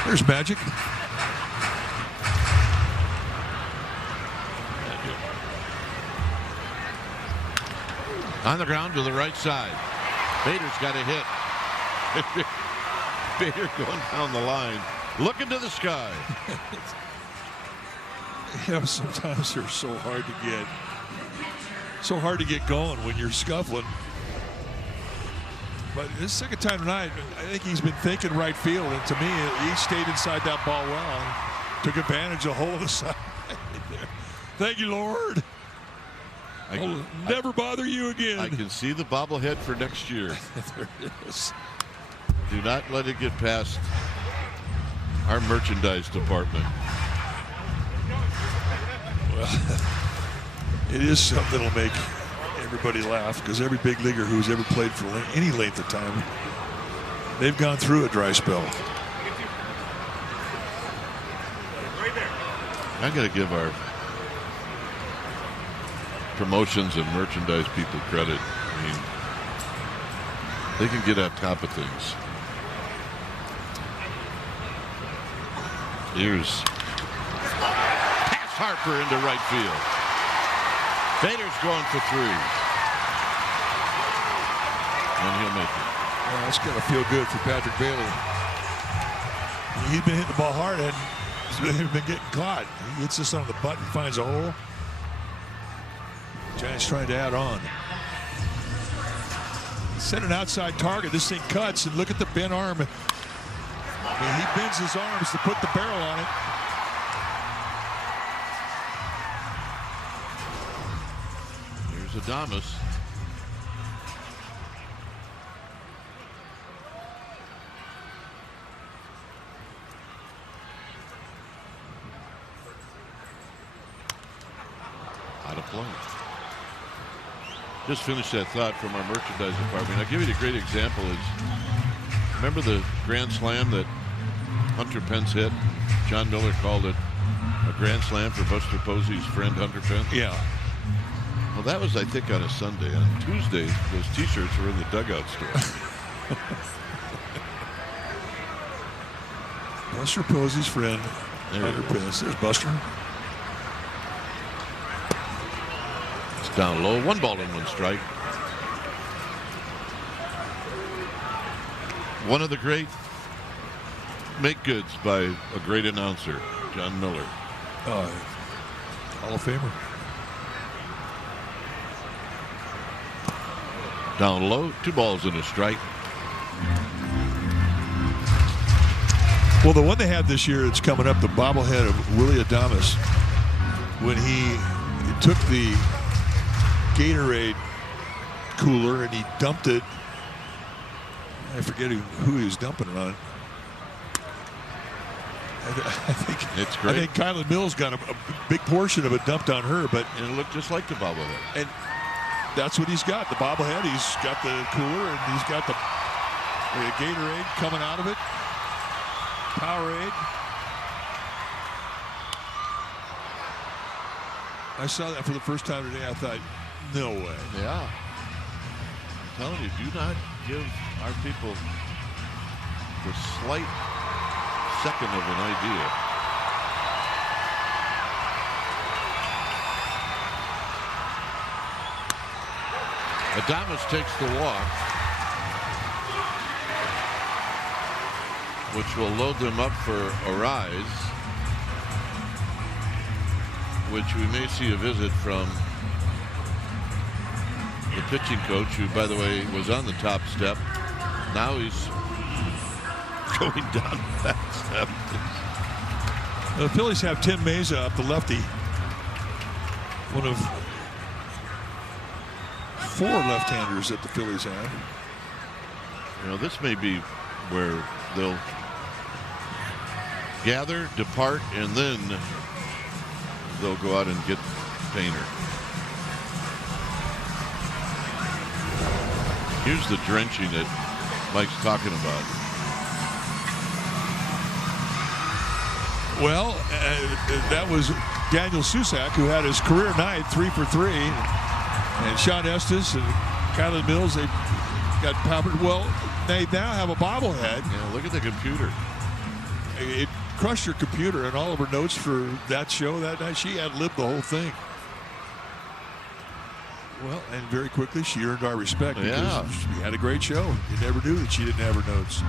There's magic. On the ground to the right side. Bader's got a hit. Bader going down the line, looking to the sky. Sometimes they're so hard to get going when you're scuffling. But this second time tonight, I think he's been thinking right field, and to me, he stayed inside that ball well and took advantage of the hole in the side there. Thank you, Lord. I'll never bother you again. I can see the bobblehead for next year. There it is. Do not let it get past our merchandise department. Well, it is something that'll make everybody laugh, because every big leaguer who's ever played for any length of time, they've gone through a dry spell. I got to give our promotions and merchandise people credit. I mean, they can get on top of things. Here's pass Harper into right field. Bader's going for 3. And he'll make it. Well, that's going to feel good for Patrick Bailey. He's been hitting the ball hard and he's been getting caught. He hits this on the button, finds a hole. Giants trying to add on. Set an outside target. This thing cuts, and look at the bent arm. He bends his arms to put the barrel on it. Adames. Out of play. Just finished that thought from our merchandise department. I'll give you a great example. Is remember the grand slam that Hunter Pence hit? John Miller called it a grand slam for Buster Posey's friend Hunter Pence. Yeah. Well, that was, I think, on a Sunday. On Tuesday, those T-shirts were in the dugout store. Buster Posey's friend, Hunter Pence. There's Buster. It's down low. 1 ball and 1 strike. One of the great make-goods by a great announcer, John Miller. Hall of Famer. Down low, 2 balls and a strike. Well, the one they had this year that's coming up, the bobblehead of Willie Adames, when he took the Gatorade cooler and he dumped it. I forget who he was dumping it on. I think it's great. I think Kylan Mills got a big portion of it dumped on her, but and it looked just like the bobblehead. And that's what he's got. The bobblehead. He's got the cooler and he's got the Gatorade coming out of it. Powerade. I saw that for the first time today. I thought, no way. Yeah. I'm telling you, do not give our people the slight second of an idea. Adames takes the walk, which will load them up for a rise, which we may see a visit from the pitching coach, who, by the way, was on the top step. Now he's going down the back step. The Phillies have Tim Meza up, the lefty. One of 4 left-handers that the Phillies have. You know, this may be where they'll gather, depart, and then they'll go out and get Painter. Here's the drenching that Mike's talking about. Well, that was Daniel Susak, who had his career night, 3 for 3. And Sean Estes and Kylan Mills, they got powered. Well, they now have a bobblehead. Yeah, look at the computer. It crushed her computer, and all of her notes for that show that night, she ad-libbed the whole thing. Well, and very quickly she earned our respect because she had a great show. You never knew that she didn't have her notes.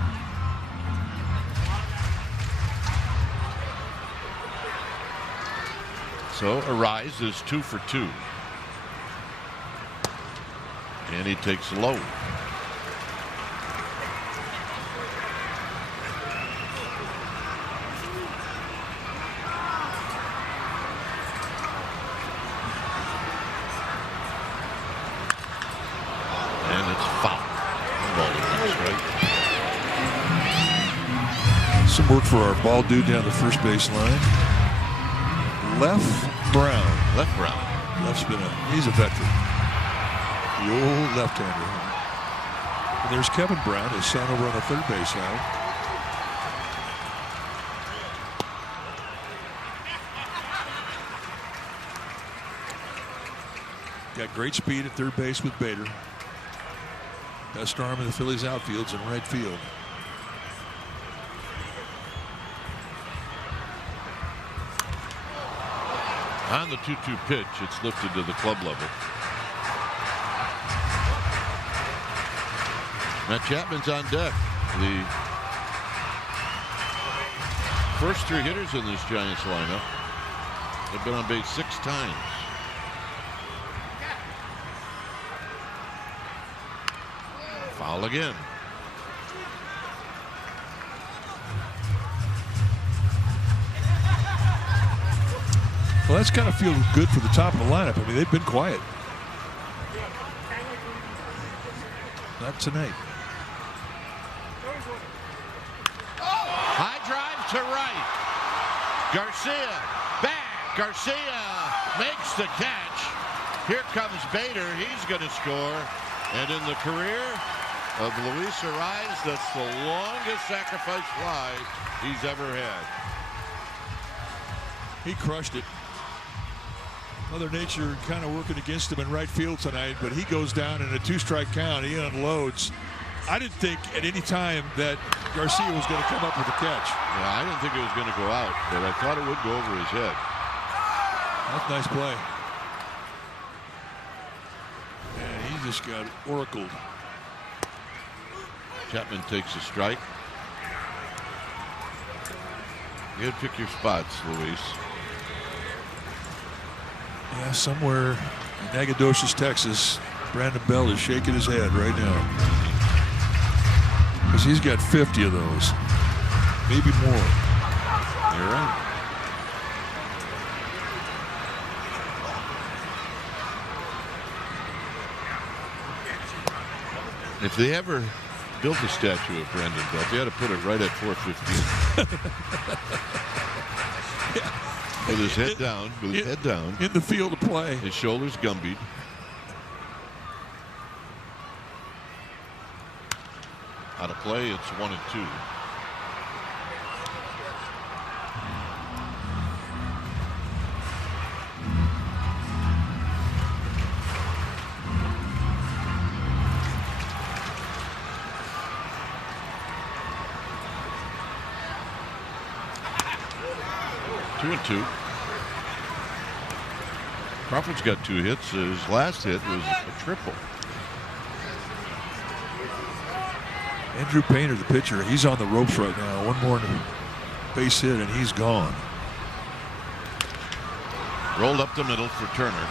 So a rise is 2 for 2. And he takes low. And it's foul. Ball is straight. Some work for our ball dude down the first base line. Left Brown. Left Brown. Left's been he's a veteran. The old left-hander. And there's Kevin Brown, his son, over on the third base line. Got great speed at third base with Bader. Best arm in the Phillies outfield's in right field. On the 2-2 pitch, it's lifted to the club level. Matt Chapman's on deck. The first 3 hitters in this Giants lineup have been on base 6 times. Foul again. Well, that's got to feel good for the top of the lineup. I mean, they've been quiet. Not tonight. High drive to right. Garcia back. Garcia makes the catch. Here comes Bader. He's going to score. And in the career of Luis Arraez, that's the longest sacrifice fly he's ever had. He crushed it. Mother Nature kind of working against him in right field tonight, but he goes down in a 2-strike count. He unloads. I didn't think at any time that Garcia was going to come up with a catch. Yeah, I didn't think it was going to go out, but I thought it would go over his head. That's a nice play. And he just got oracled. Chapman takes a strike. You got to pick your spots, Luis. Yeah, somewhere in Nacogdoches, Texas, Brandon Belt is shaking his head right now. Because he's got 50 of those. Maybe more. You're right. If they ever built a statue of Brandon Belt, they had to put it right at 415. Yeah. With his head down, in the field of play. His shoulders gumbied. Out of play, it's 1-2. Two and two. Crawford's got 2 hits. His last hit was a triple. Andrew Painter, the pitcher, he's on the ropes right now. One more base hit and he's gone. Rolled up the middle for Turner.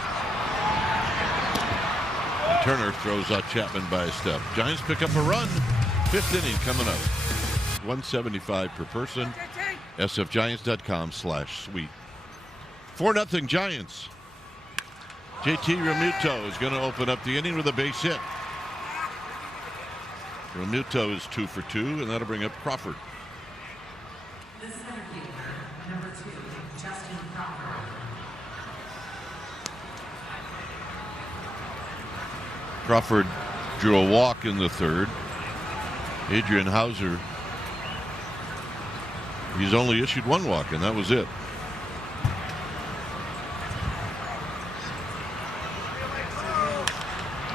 And Turner throws out Chapman by a step. Giants pick up a run. 5th inning coming up. $175 per person. sfgiants.com/suite. 4-0 Giants. JT Realmuto is going to open up the inning with a base hit. Realmuto is 2 for 2, and that'll bring up Crawford. The center fielder, number 2, Justin Crawford. Crawford drew a walk in the 3rd. Adrian Hauser, he's only issued 1 walk, and that was it.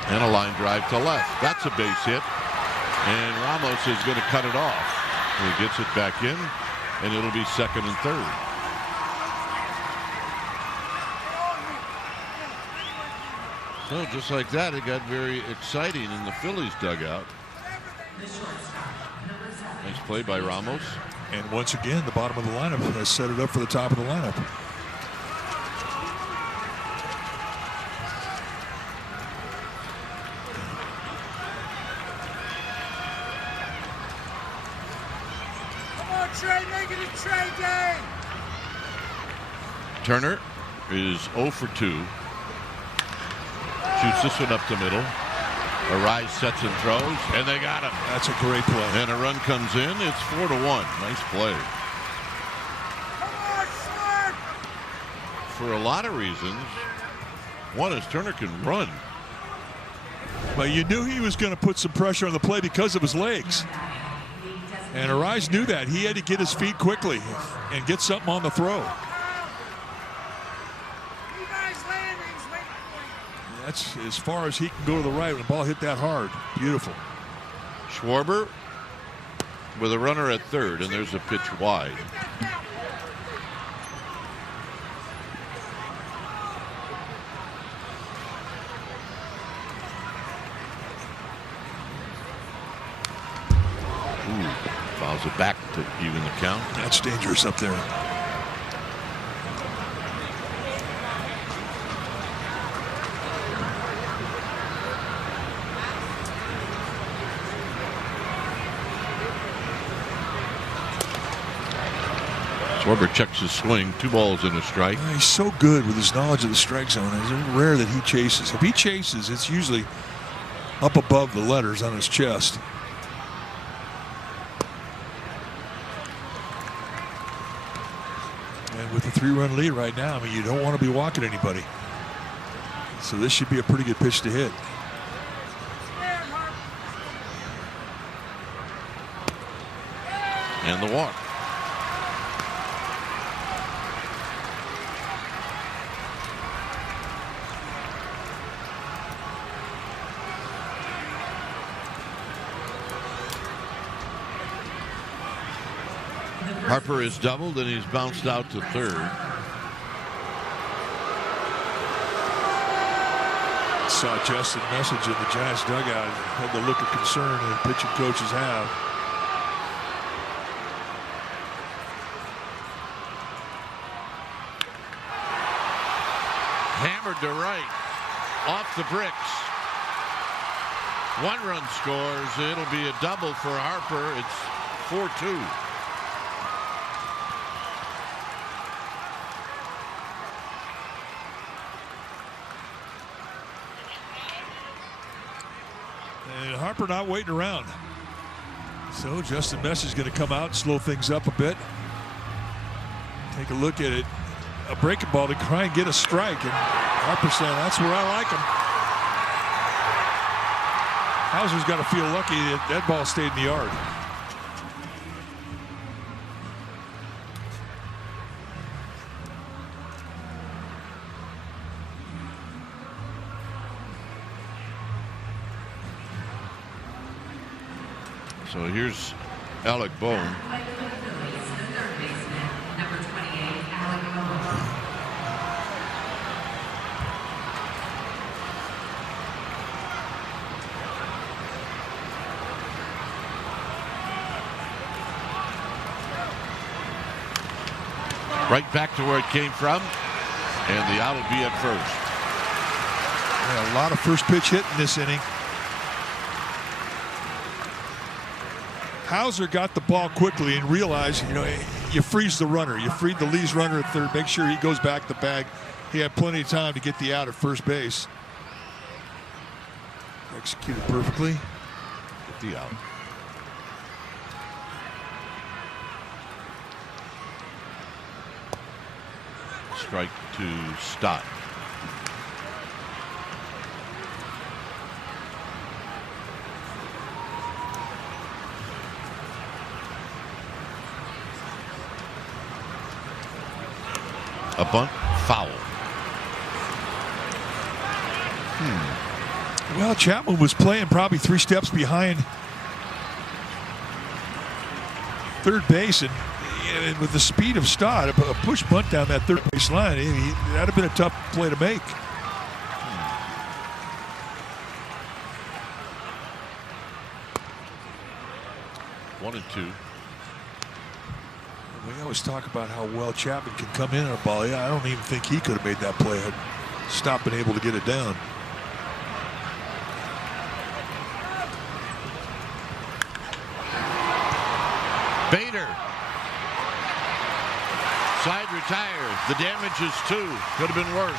And a line drive to left. That's a base hit. And Ramos is going to cut it off. He gets it back in, and it'll be 2nd and 3rd. So just like that, it got very exciting in the Phillies dugout. Nice play by Ramos. And once again, the bottom of the lineup has set it up for the top of the lineup. Turner is 0 for 2. Shoots this one up the middle. Arraez sets and throws, and they got him. That's a great play. And a run comes in. It's 4-1. Nice play. For a lot of reasons. One is Turner can run. But you knew he was going to put some pressure on the play because of his legs. And Arraez knew that. He had to get his feet quickly and get something on the throw. That's as far as he can go to the right when the ball hit that hard. Beautiful. Schwarber with a runner at 3rd, and there's a pitch wide. Fouls it back to even the count. That's dangerous up there. Schwarber checks his swing. 2 balls and a strike. He's so good with his knowledge of the strike zone. It's rare that he chases. If he chases, it's usually up above the letters on his chest. And with a 3-run lead right now, I mean, you don't want to be walking anybody. So this should be a pretty good pitch to hit. And the walk. Harper is doubled and he's bounced out to third. Saw Justin Message in the Giants dugout. Had the look of concern that pitching coaches have. Hammered to right. Off the bricks. 1 run scores. It'll be a double for Harper. It's 4-2. And Harper not waiting around. So Justin Message is going to come out and slow things up a bit. Take a look at it. A breaking ball to try and get a strike. And Harper saying, that's where I like him. Hauser's got to feel lucky that that ball stayed in the yard. So here's Alec Bohm. Right back to where it came from, and the out will be at first. Yeah, a lot of first pitch hit in this inning. Hauser got the ball quickly and realized, you know, you freeze the runner. You freed the Lee's runner at third. Make sure he goes back the bag. He had plenty of time to get the out at first base. Executed perfectly. Get the out. Strike to Stott. A bunt, foul. Well, Chapman was playing probably 3 steps behind third base, and with the speed of Stott, a push bunt down that third base line, that'd have been a tough play to make. 1-2. We always talk about how well Chapman can come in on a ball. Yeah, I don't even think he could have made that play had Stott been able to get it down. Bader. Side retires. The damage is 2. Could have been worse.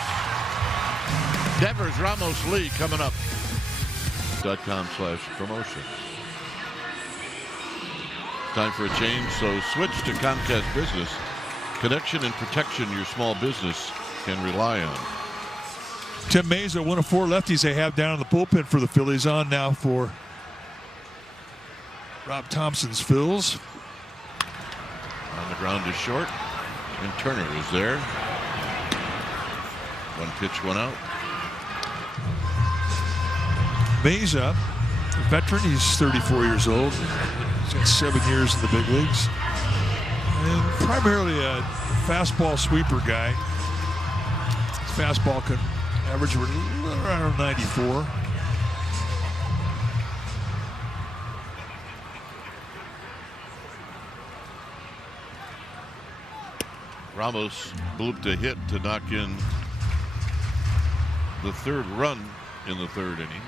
Devers, Ramos, Lee coming up. .com/promotion. Time for a change, so switch to Comcast Business. Connection and protection your small business can rely on. Tim Meza, one of 4 lefties they have down in the bullpen for the Phillies, on now for Rob Thompson's Phils. On the ground is short, and Turner is there. 1 pitch, 1 out. Meza, a veteran, he's 34 years old. He's got 7 years in the big leagues. And primarily a fastball sweeper guy. His fastball can average around 94. Ramos blooped a hit to knock in the 3rd run in the 3rd inning.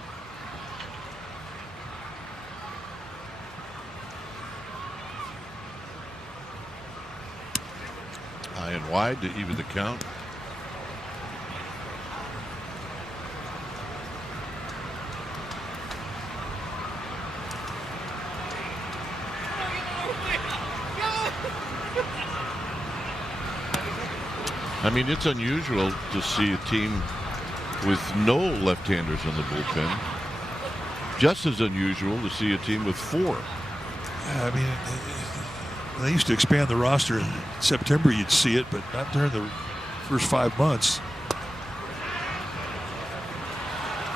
High and wide to even the count. I mean, it's unusual to see a team with no left-handers in the bullpen. Just as unusual to see a team with 4. I mean, they used to expand the roster in September. You'd see it, but not during the first 5 months.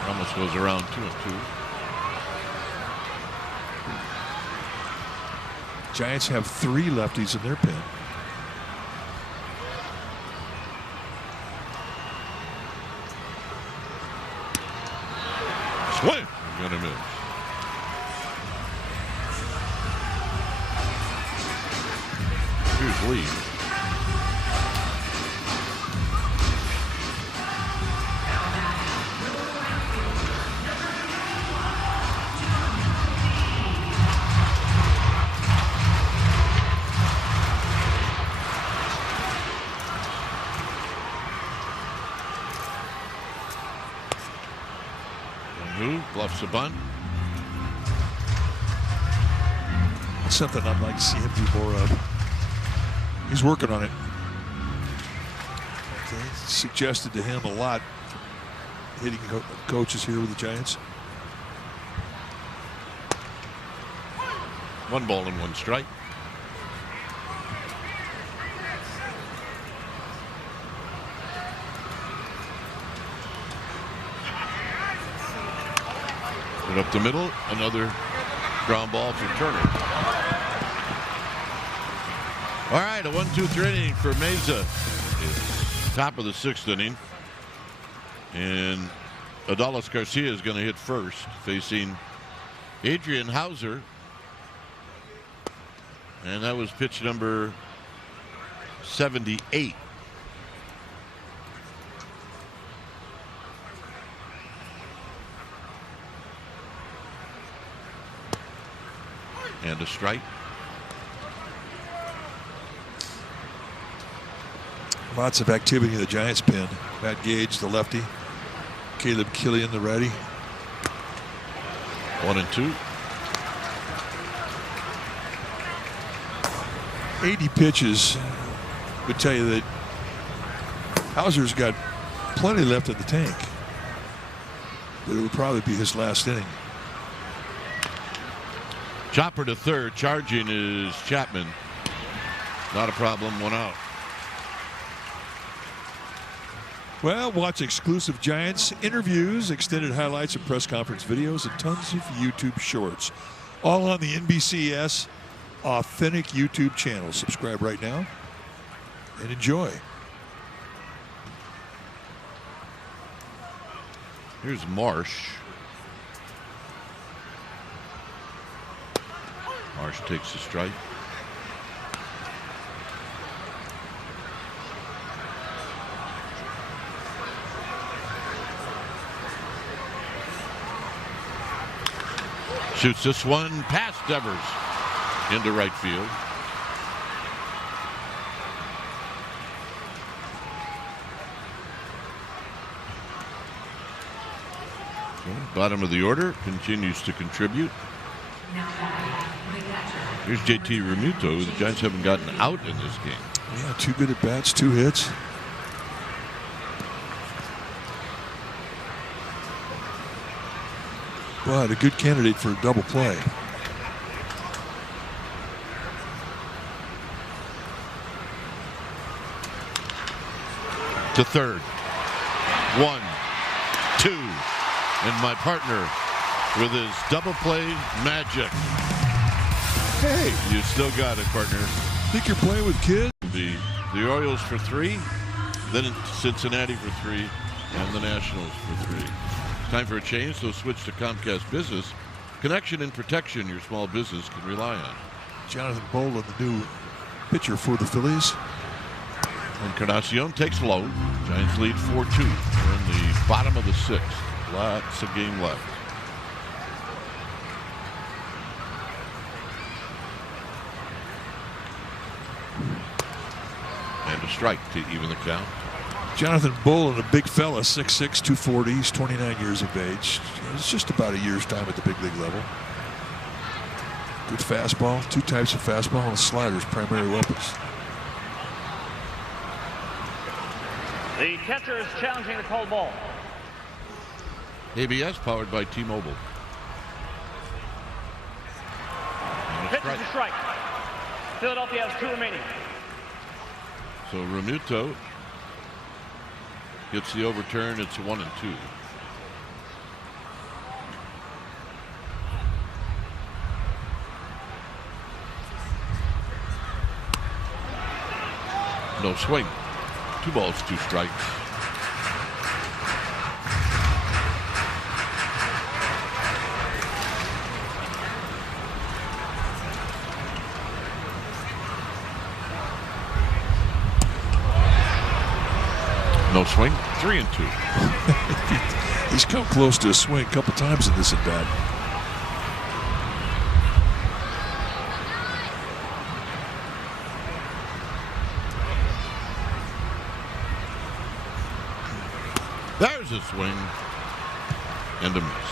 Almost goes around 2-2. Giants have 3 lefties in their pen. Swing. Gonna miss. Here's Lee. Bluffs a bunt. That's something I'd like to see him do more of. He's working on it. They suggested to him a lot. Hitting coaches here with the Giants. 1 ball and 1 strike. And up the middle, another ground ball for Turner. All right, a 1-2-3 inning for Mesa. It's top of the 6th inning. And Adalis Garcia is going to hit first, facing Adrian Hauser. And that was pitch number 78. And a strike. Lots of activity in the Giants pen. Matt Gage, the lefty. Caleb Killian, the righty. 1-2. 80 pitches would tell you that Hauser's got plenty left in the tank. But it would probably be his last inning. Chopper to third, charging is Chapman. Not a problem, 1 out. Well, watch exclusive Giants interviews, extended highlights and press conference videos, and tons of YouTube shorts. All on the NBCS Authentic YouTube channel. Subscribe right now and enjoy. Here's Marsh. Marsh takes the strike. Shoots this one past Devers into right field. Bottom of the order, continues to contribute. Here's JT Realmuto. The Giants haven't gotten out in this game. Yeah, 2 good at bats, 2 hits. But a good candidate for a double play. To third. 1, 2. And my partner with his double play magic. Hey, You still got it, partner. think you're playing with kids? The Orioles for 3, then Cincinnati for 3, and the Nationals for 3. It's time for a change, so switch to Comcast Business. Connection and protection your small business can rely on. Jonathan Bolin, the new pitcher for the Phillies. Encarnacion takes low. Giants lead 4-2. We're in the bottom of the 6th. Lots of game left. And a strike to even the count. Jonathan Bolin, a big fella, 6'6", 240. He's 29 years of age. It's just about a year's time at the big league level. Good fastball, 2 types of fastball, and sliders, primary weapons. The catcher is challenging the called ball. ABS powered by T-Mobile. Pitch is a strike. Philadelphia has 2 remaining. So Remuto gets the overturn. It's 1-2. No swing. 2 balls, 2 strikes. No swing. 3-2. He's come close to a swing a couple times in this at bat. There's a swing and a miss.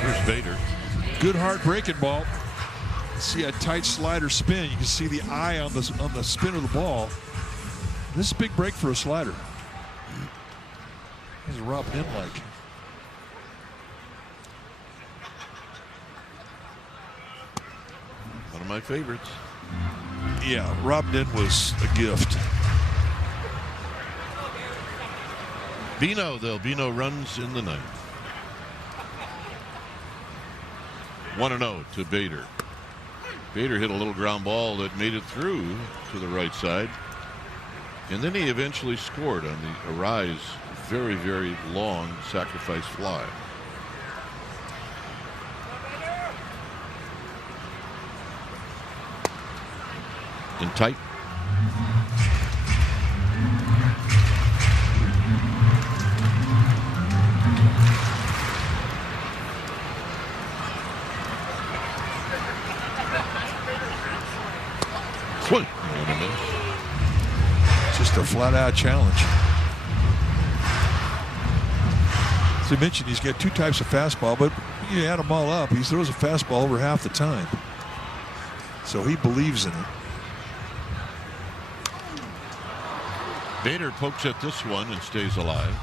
Here's Bader. Good hard breaking ball. See a tight slider spin. You can see the eye on the spin of the ball. This is a big break for a slider. This is Rob Nin like. One of my favorites. Yeah, Rob Nin was a gift. Bino, though. Bino runs in the ninth. 1-0 to Bader. Bader hit a little ground ball that made it through to the right side. And then he eventually scored on the Arise very, very long sacrifice fly. In tight. Swing. Just a flat-out challenge. As I mentioned, he's got 2 types of fastball, but you add them all up, he throws a fastball over half the time. So he believes in it. Bader pokes at this one and stays alive.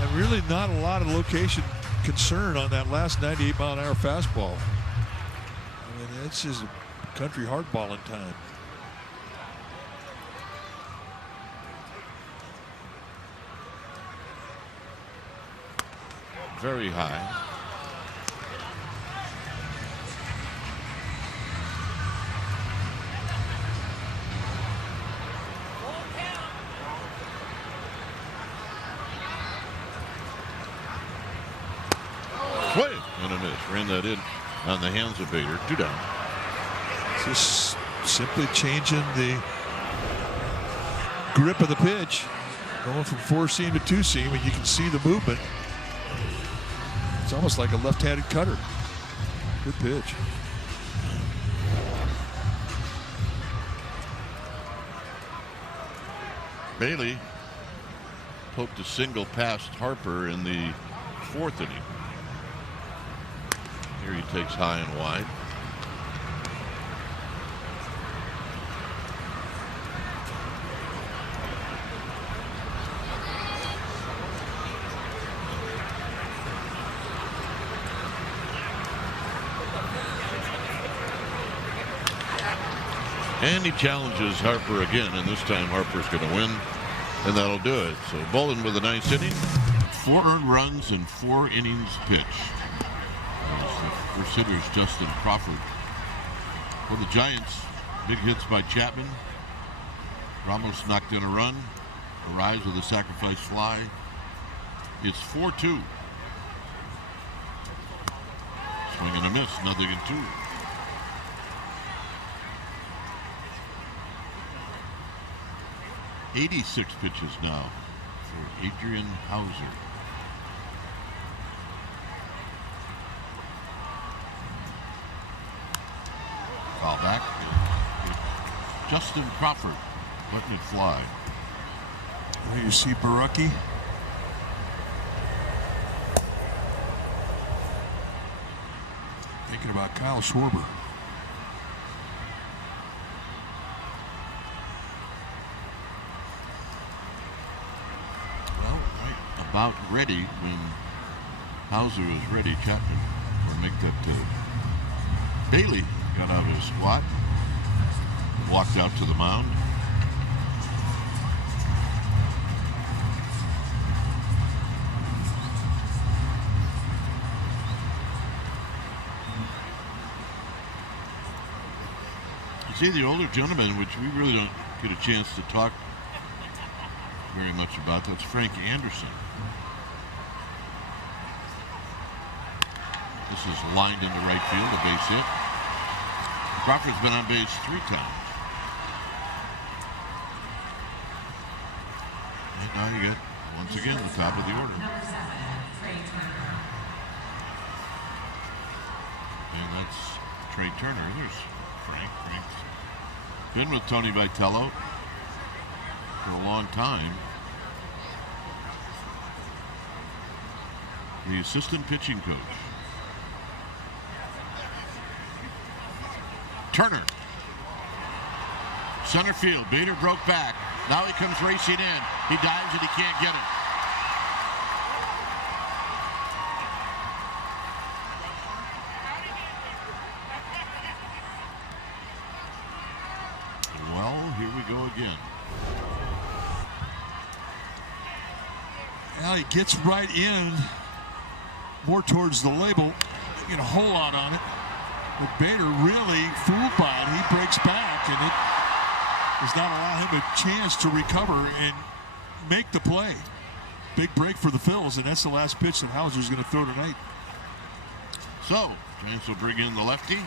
And really not a lot of location concern on that last 98-mile-an-hour fastball. I mean, it's just a country hardballing time. Very high. Swing and a miss. Ran that in on the hands of Bader. 2 down. Just simply changing the grip of the pitch, going from 4-seam to 2-seam, and you can see the movement. It's almost like a left-handed cutter. Good pitch. Bailey poked a single past Harper in the 4th inning. Here he takes high and wide. And he challenges Harper again, and this time Harper's going to win, and that'll do it. So Bolin with a nice inning. 4 earned runs and 4 innings pitched. The first hitter is Justin Crawford. For the Giants, big hits by Chapman. Ramos knocked in a run. Arise with a sacrifice fly. It's 4-2. Swing and a miss, 0-2. .86 pitches now for Adrian Hauser. Foul back. Justin Crawford letting it fly. You see Baraki. Thinking about Kyle Schwarber. about ready when Hauser was ready. Chapman will make that. Bailey got out of his squat, walked out to the mound. You see, the older gentleman, which we really don't get a chance to talk very much about, that's Frank Anderson. This is lined into right field, a base hit. Crawford's been on base 3 times. And now you get, once again, the top of the order. And that's Trey Turner. There's Frank. Frank's been with Tony Vitello for a long time. The assistant pitching coach. Turner. Center field. Bader broke back. Now he comes racing in. He dives and he can't get it. Well, here we go again. Well, he gets right in more towards the label. Get a hole out on it. But Bader really fooled by it. He breaks back, and it does not allow him a chance to recover and make the play. Big break for the Phils, and that's the last pitch that Hauser's going to throw tonight. So, Giants will bring in the lefty. And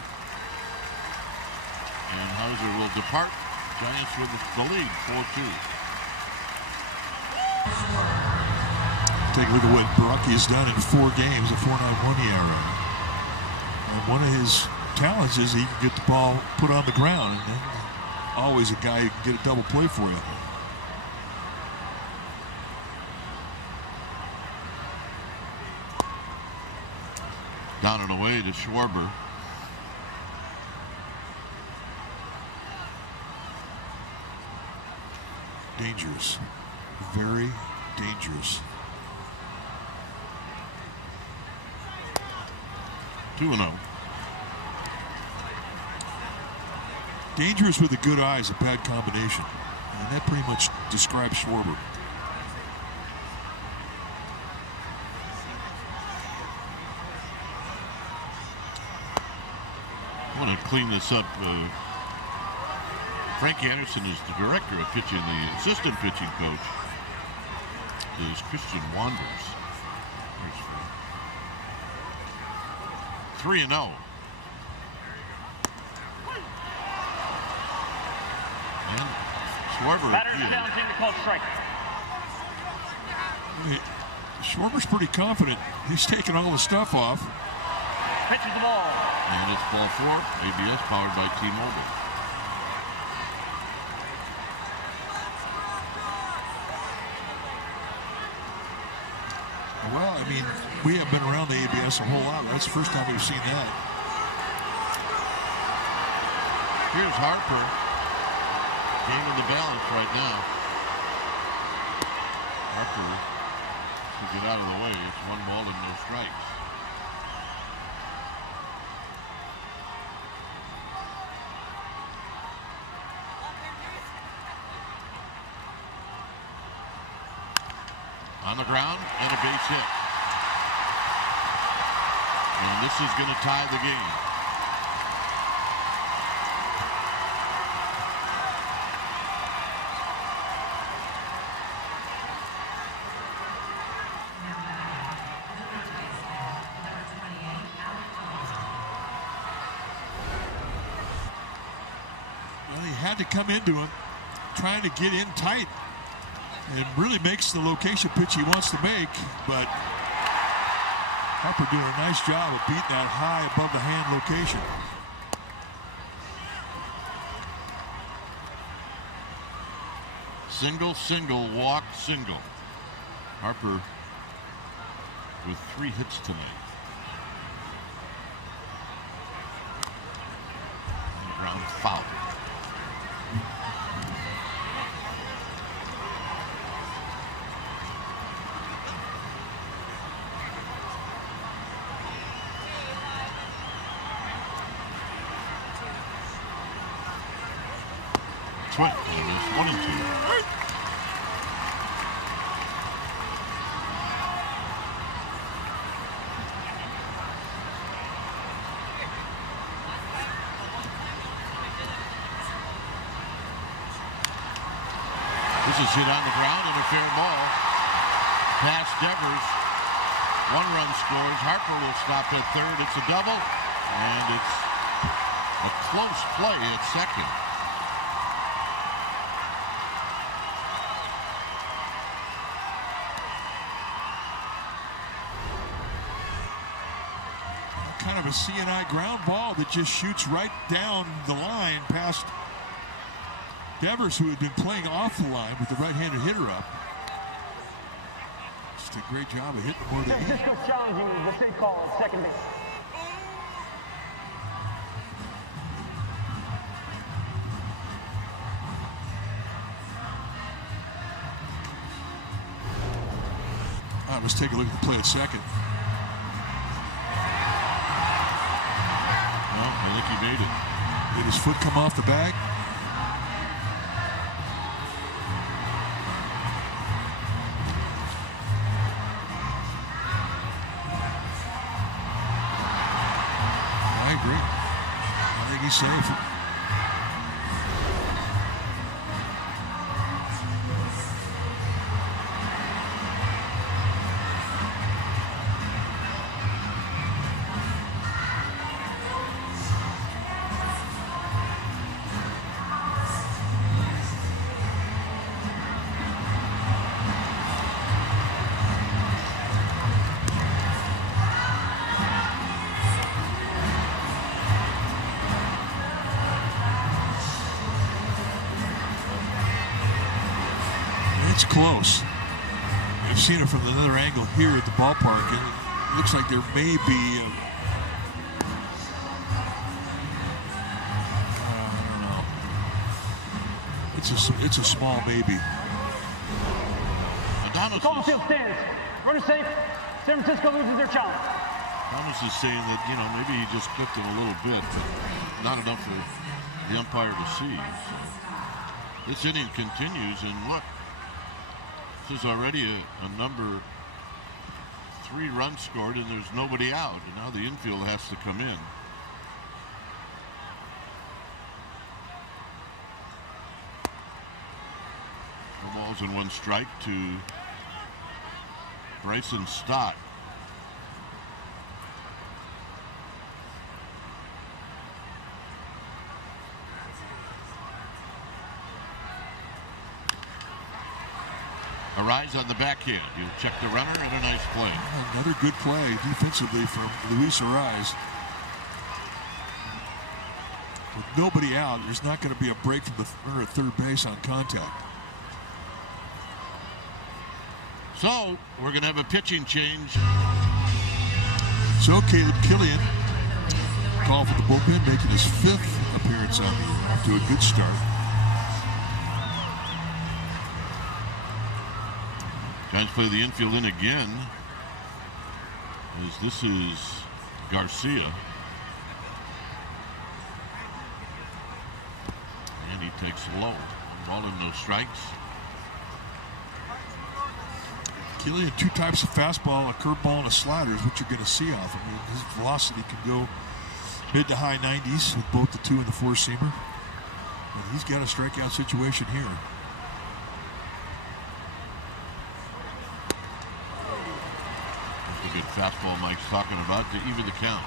Hauser will depart. Giants with the lead, 4-2. Take a look at what Baraki has done in 4 games, a 4.91 ERA. And one of his talents is he can get the ball put on the ground. And always a guy who can get a double play for you. Down and away to Schwarber. Dangerous. Very dangerous. 2-0. Dangerous with a good eye is a bad combination. And that pretty much describes Schwarber. I want to clean this up. Frank Anderson is the director of pitching. The assistant pitching coach is Christian Wanders. 3-0. And Schwarber. Schwarber's pretty confident. He's taking all the stuff off. Pitches the ball. And it's ball 4. ABS powered by T-Mobile. Well, I mean, we have been around the ABS a whole lot. That's the first time we've seen that. Here's Harper. Game in the balance right now. Harper to get out of the way. It's 1 ball and no strikes. On the ground and a base hit. And this is going to tie the game. Well, he had to come into him, trying to get in tight. It really makes the location pitch he wants to make, but Harper doing a nice job of beating that high above the hand location. Single, single, walk, single. Harper with 3 hits tonight. Ground foul. swing. And it's 1-2. This is hit on the ground and a fair ball. Past Devers. 1 run scores. Harper will stop at third. It's a double. And it's a close play at second. Kind of a CNI ground ball that just shoots right down the line past Devers, who had been playing off the line with the right-handed hitter up. Just a great job of hitting more than San Francisco challenging the safe call at second base. Let's take a look at the play at second. Well, I think he made it. Did his foot come off the bag? I agree. I think he's safe. It's close. I've seen it from another angle here at the ballpark, and it looks like there may be I don't know. It's a small maybe. Call the field stands. Runner safe. San Francisco loses their challenge. Thomas is saying that, maybe he just clipped him a little bit, but not enough for the umpire to see. This inning continues, and look, this is already a number 3 run scored, and there's nobody out. And now the infield has to come in. No balls and 1 strike to Bryson Stott. Arise on the backhand. He'll check the runner, and a nice play. Another good play defensively from Luis Arise. With nobody out, there's not going to be a break from the runner at third base on contact. So, we're going to have a pitching change. So, Caleb Killian, called for the bullpen, making his 5th appearance off to a good start. Giants play the infield in again, as this is Garcia. And he takes low. 1 ball and no strikes. Killian, 2 types of fastball, a curveball, and a slider is what you're going to see off him. His velocity can go mid to high 90s with both the 2 and the 4-seamer. But he's got a strikeout situation here. That's a good fastball Mike's talking about to even the count.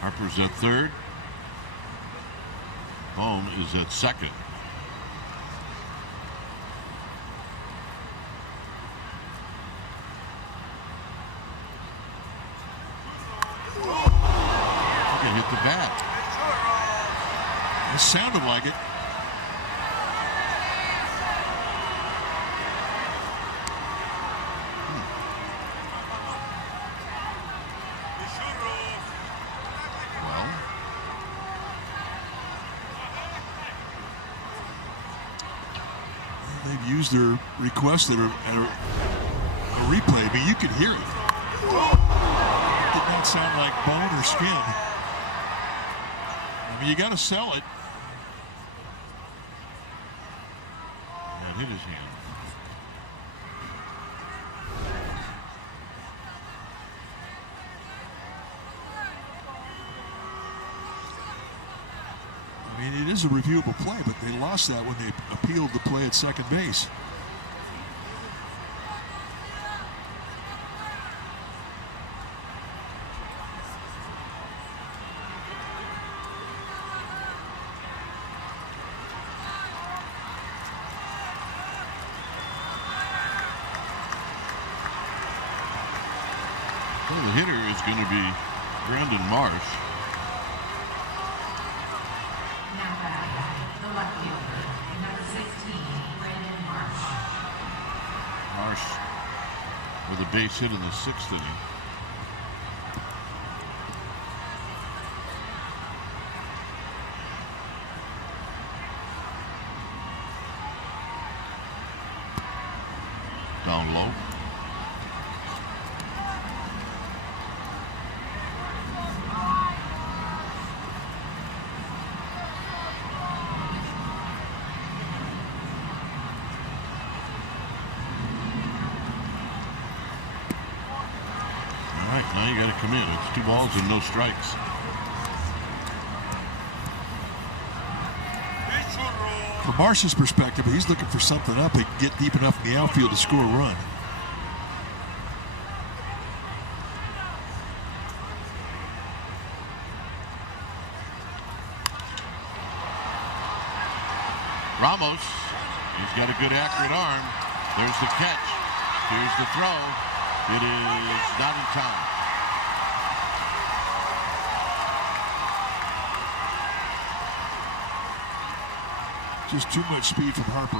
Harper's at third. Home is at second. He hit the bat. It sounded like it. They've used their request at a replay. I mean, you can hear it. Did not sound like bone or skin. I mean, you got to sell it. And hit his hand. I mean, it is a reviewable play, but they lost that when they appealed the play at second base. Well, the hitter is going to be Brandon Marsh. Now batting, the left fielder, number 16, Brandon Marsh. Marsh with a base hit in the 6th inning. Down low. Now you got to come in. It's 2 balls and no strikes. From Marsh's perspective, he's looking for something up. He can get deep enough in the outfield to score a run. Ramos, he's got a good accurate arm. There's the catch. Here's the throw. It is not in time. Just too much speed from Harper.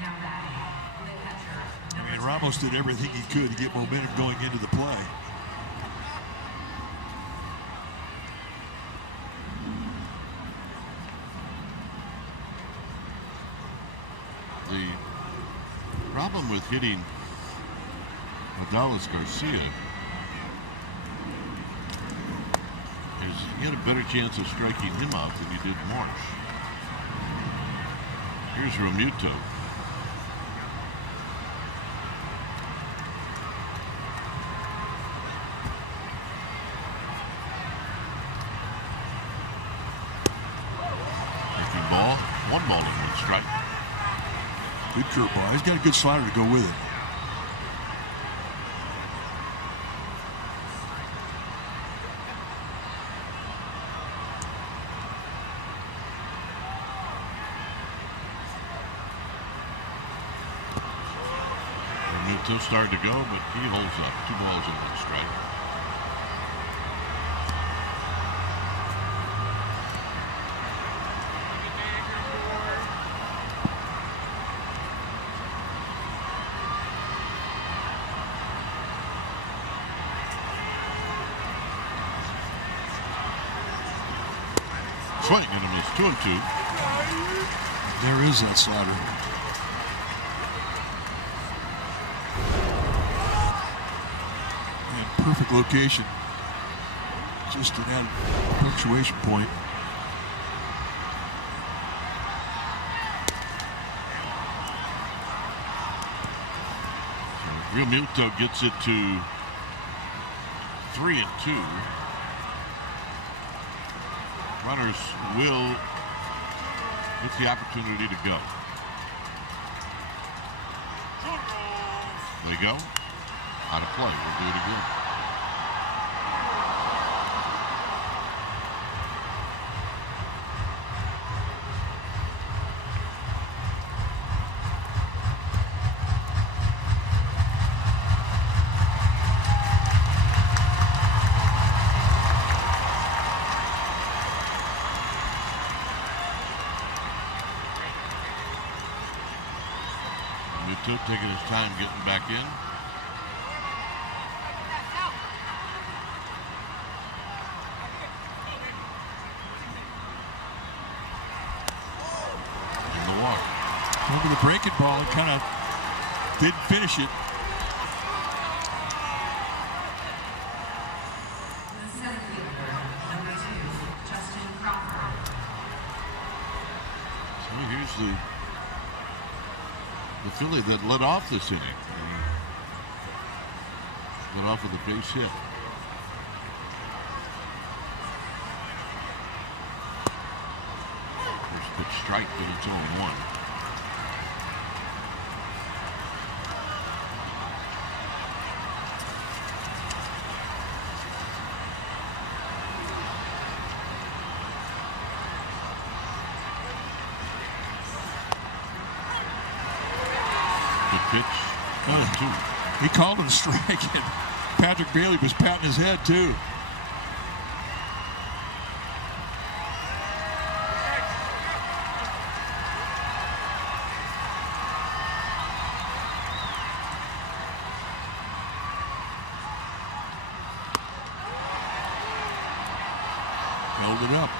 Now batting, the catcher, I mean, Ramos did everything he could to get momentum going into the play. The problem with hitting Adalis Garcia is you had a better chance of striking him out than you did Marsh. Here's Romuto. Breaking ball, 1 ball and 1 strike. Good curveball. He's got a good slider to go with it. Romuto started to go, but he holds up. 2 balls and 1 strike. Swing and a miss. 2-2. There is that slider. And perfect location. Just an added punctuation point. Realmuto gets it to 3-2. Runners will get the opportunity to go. They go. Out of play. We'll do it again. Taking his time getting back in. In the walk. with a breaking ball and kind of didn't finish it. So here's the Philly that led off this inning. Led off with a base hit. First pitch strike, but it's 0-1. Pitch. 2. He called him a strike, and Patrick Bailey was patting his head, too. Held it up.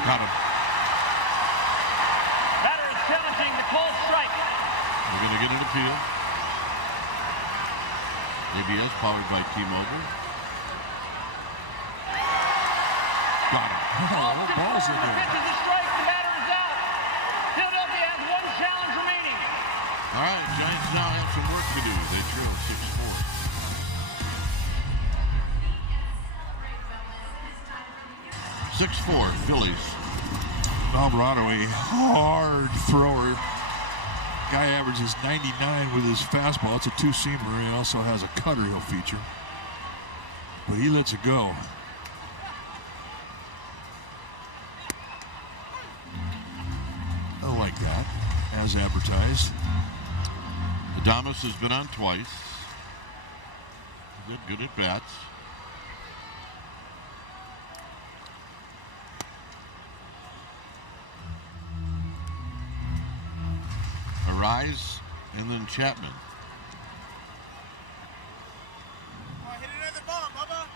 Got him. Batter is challenging the call strike. We're going to get an appeal. ABS powered by T-Mobile. Got him. Oh, balls in The there. pitch is a strike. The batter is out. Philadelphia has one challenge remaining. All right, Giants now have some work to do. They trail 6-4. 6-4, Phillies. Alvarado, a hard thrower. Guy averages 99 with his fastball. It's a two-seamer. He also has a cutter he'll feature. But he lets it go. I like that, as advertised. Adames has been on twice. Good at bats. Arise and then Chapman. Hit another bomb, Bubba.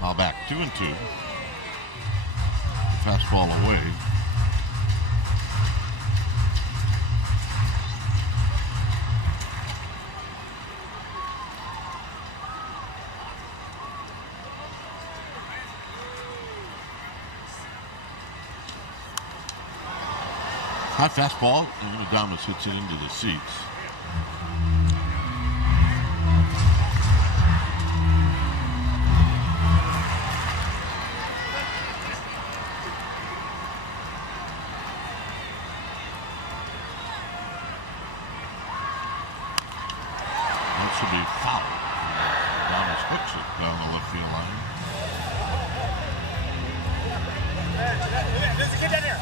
Ball back 2-2. Fastball away. High fastball, and Adames hits it into the seats. Should be foul. Adames hooks it down the left field line. There's a kid down there.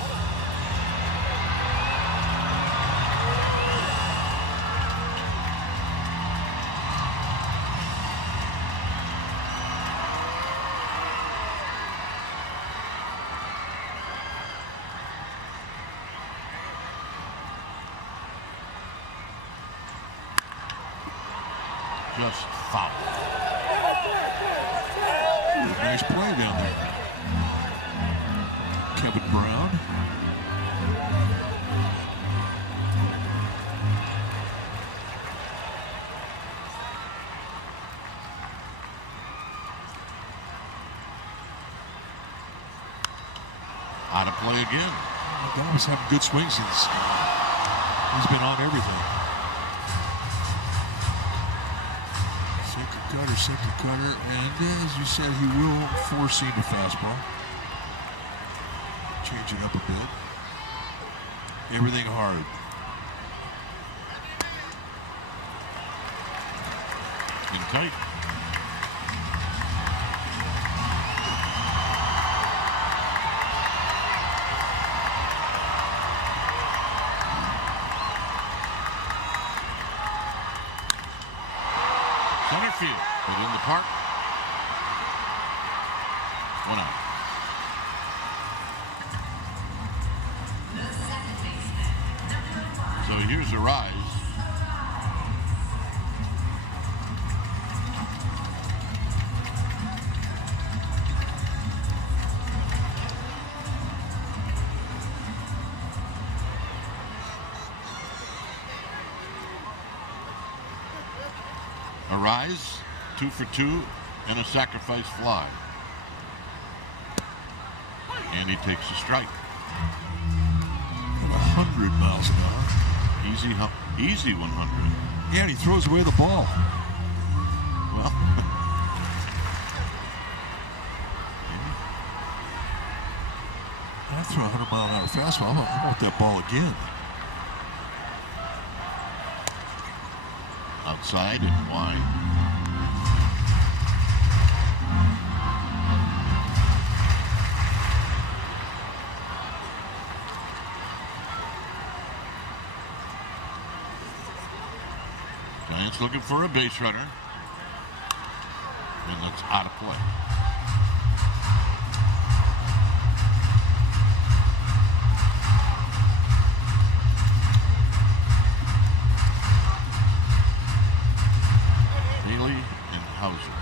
Just foul. Nice play down there. Kevin Brown. Out of play again. Adames having good swings since he's been on everything. Sinker cutter, and as you said, he will four-seam the fastball. Change it up a bit. Everything hard. In tight. field. Hit in the park. 1 out. So here's a rise. A rise, 2 for 2, and a sacrifice fly. And he takes a strike. 100 miles an hour. Easy 100. Yeah, and he throws away the ball. Well, I throw a 100-mile-an-hour fastball. I want that ball again. outside and wide. Giants looking for a base runner. And that's out of play. Bailey and Hauser.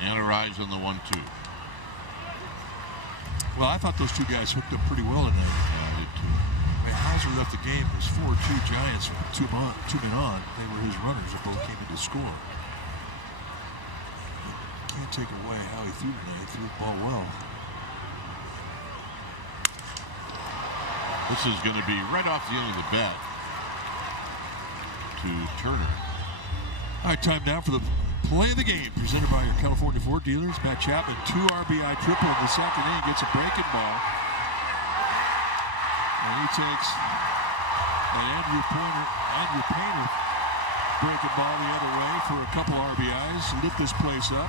And a rise on the 1-2. Well, I thought those two guys hooked up pretty well tonight. Yeah, they too. I mean, Hauser left the game. It was 4-2 Giants with two men on. They were his runners that both came in to score. Can't take away how he threw tonight. He threw the ball well. This is going to be right off the end of the bat to Turner. All right, time now for the play of the game presented by your California Ford dealers. Matt Chapman, 2 RBI triple in the second inning, gets a breaking ball. And he takes the Andrew Painter breaking ball the other way for a couple RBIs, lit this place up.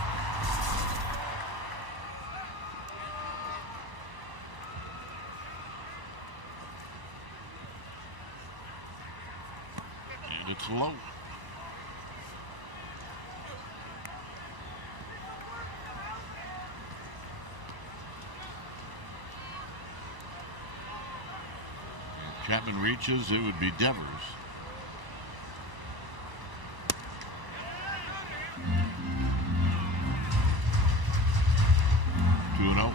And it's low. Chapman reaches, it would be Devers. Two and 0.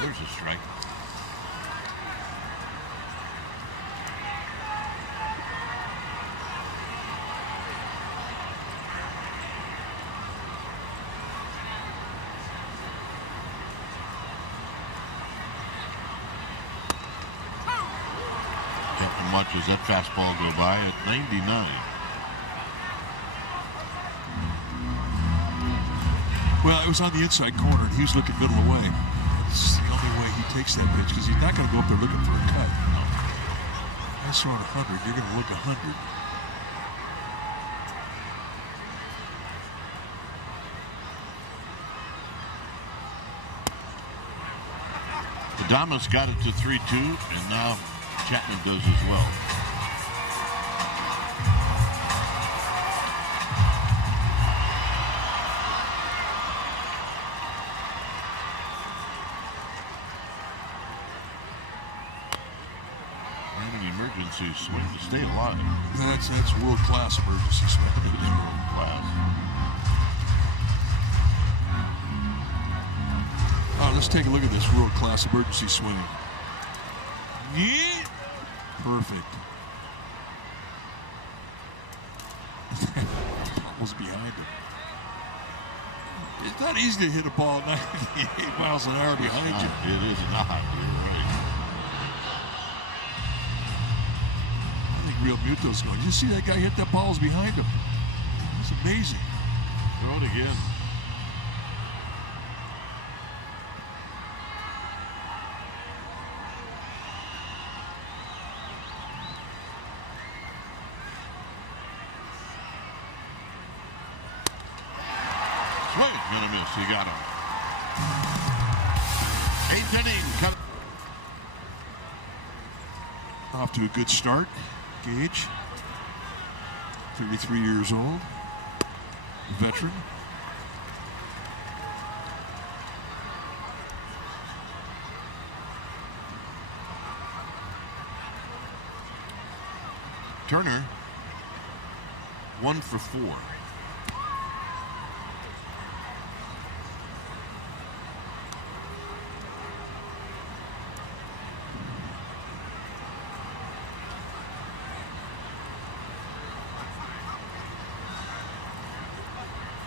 There's a strike. Much as that fastball go by at 99. Well, it was on the inside corner, and he was looking middle away. It's the only way he takes that pitch, because he's not going to go up there looking for a cut. No. I saw 100. You're going to look 100. Adames got it to 3-2, and now Chapman does as well. And an emergency swing to stay alive. That's world-class emergency swing. It is world-class. Oh, let's take a look at this world-class emergency swing. Yeah. Perfect. Was behind him. It's not easy to hit a ball 98 miles an hour behind you. It is not. You're right. I think Real Muto's going, you see that guy hit that ball was behind him? It's amazing. Throw it again. Oh, he's going to miss. He got him. 8th inning. Off to a good start. Gage, 33 years old, veteran. Turner, 1 for 4.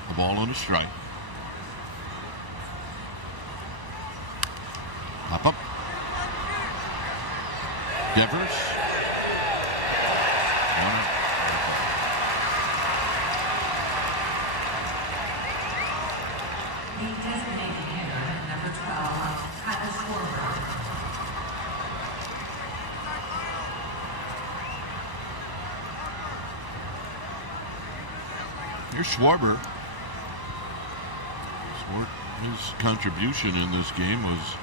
The ball on a strike. Pop up. Devers. The designated hitter, number 12, Schwarber. Here's Schwarber. His contribution in this game was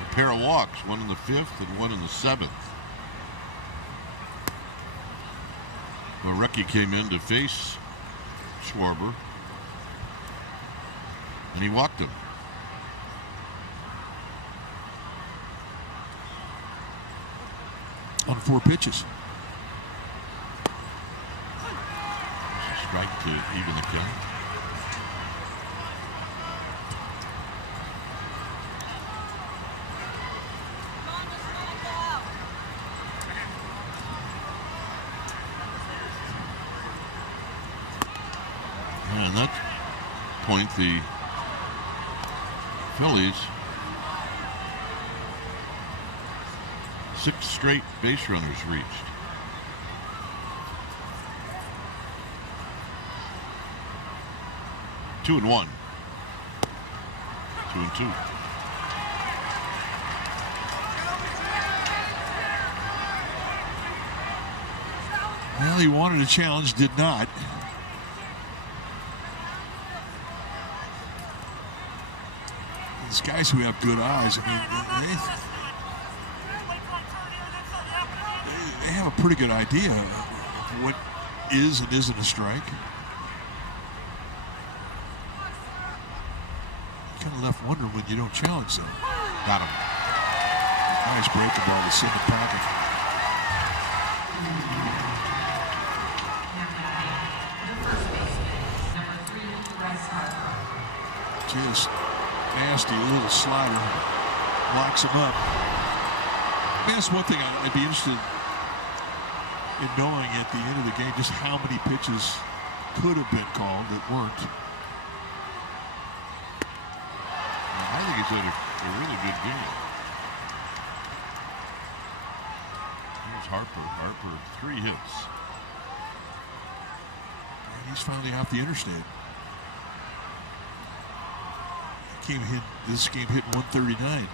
a pair of walks, one in the 5th and one in the 7th. Marecki came in to face Schwarber, and he walked him. On 4 pitches. Strike to even the count. And at that point, the Phillies 6 straight base runners reached. Two and 1. 2 and 2. Well, he wanted a challenge, did not. These guys who have good eyes, I mean, they have a pretty good idea of what is and isn't a strike. Kind of left wondering when you don't challenge them. Got him. Nice breaking ball to send the pocket. Just nasty little slider, locks him up. That's one thing I'd be interested in knowing at the end of the game, just how many pitches could have been called that weren't. I think he's had a really good game. Here's Harper. Harper, 3 hits. And he's finally off the interstate. This game hit 139.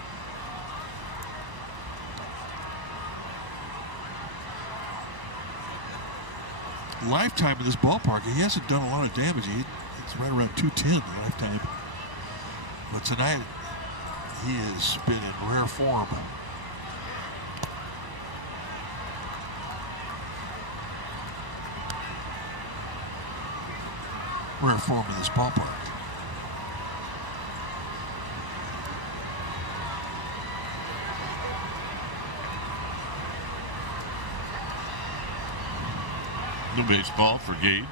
Lifetime in this ballpark, he hasn't done a lot of damage. It's right around 210 lifetime. But tonight, he has been in rare form. Rare form in this ballpark. No baseball for Gage.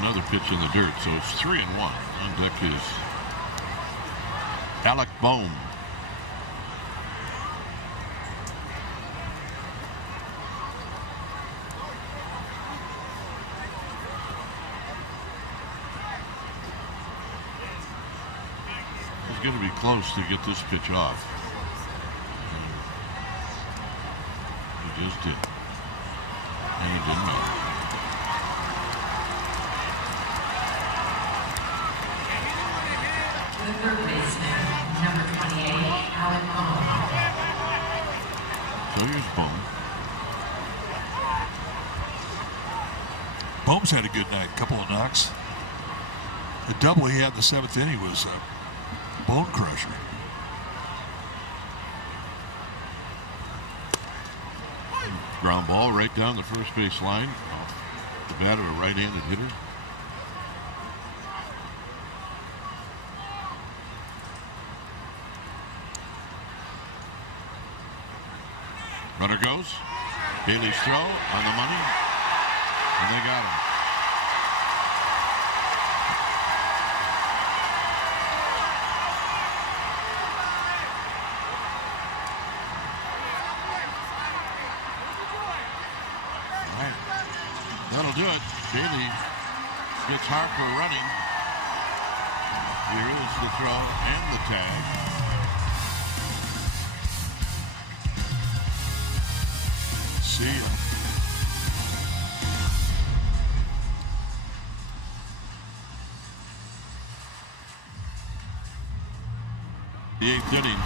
Another pitch in the dirt, so it's 3 and 1. On deck is Alec Bohm. He's going to be close to get this pitch off. He just did. And he didn't make it. The third baseman, number 28, Alec Bohm. So here's Bohm. Bohm's had a good night, couple of knocks. The double he had in the 7th inning was a bone crusher. Ground ball right down the first base line off the bat of a right-handed hitter. Runner goes. Bailey's throw on the money. And they got him. All right. That'll do it. Bailey gets Harper running. Here is the throw and the tag. See ya. The 8th inning.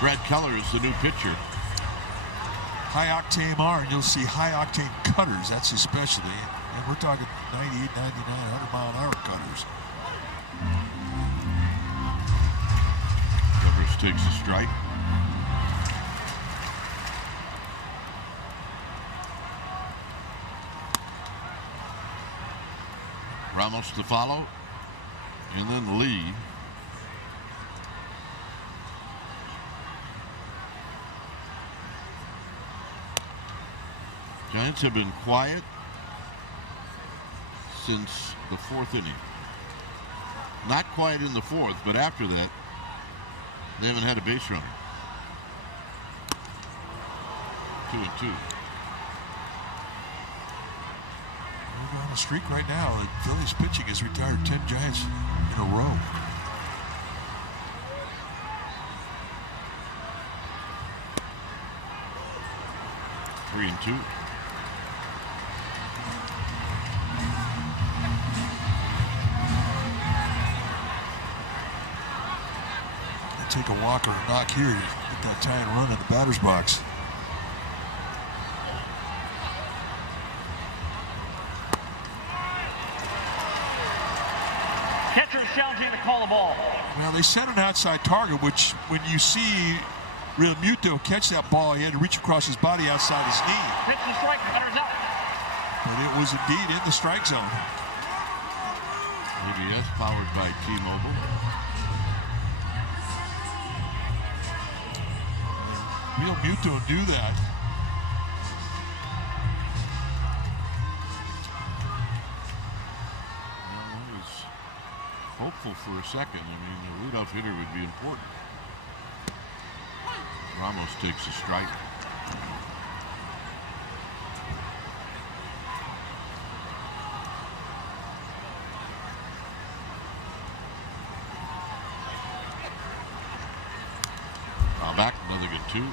Brad Keller is the new pitcher. High octane R, and you'll see high octane cutters. That's his specialty. And we're talking 98, 99, 100 mile an hour cutters. Peppers takes a strike. Ramos to follow, and then Lee. Giants have been quiet since the 4th inning. Not quiet in the 4th, but after that, they haven't had a base runner. 2-2. We're on a streak right now. The Phillies pitching has retired 10 Giants in a row. Three and 2. Take a walk or a knock here to get that tying run in the batter's box. Catcher's challenging to call the ball. Well, they set an outside target, which when you see Real Muto catch that ball, he had to reach across his body outside his knee. Pitch and strike, runner's up. But it was indeed in the strike zone. ABS powered by T-Mobile. Real Muto knew that. Well, I was hopeful for a second. I mean, the leadoff hitter would be important. Ramos takes a strike. Now back, another good 2.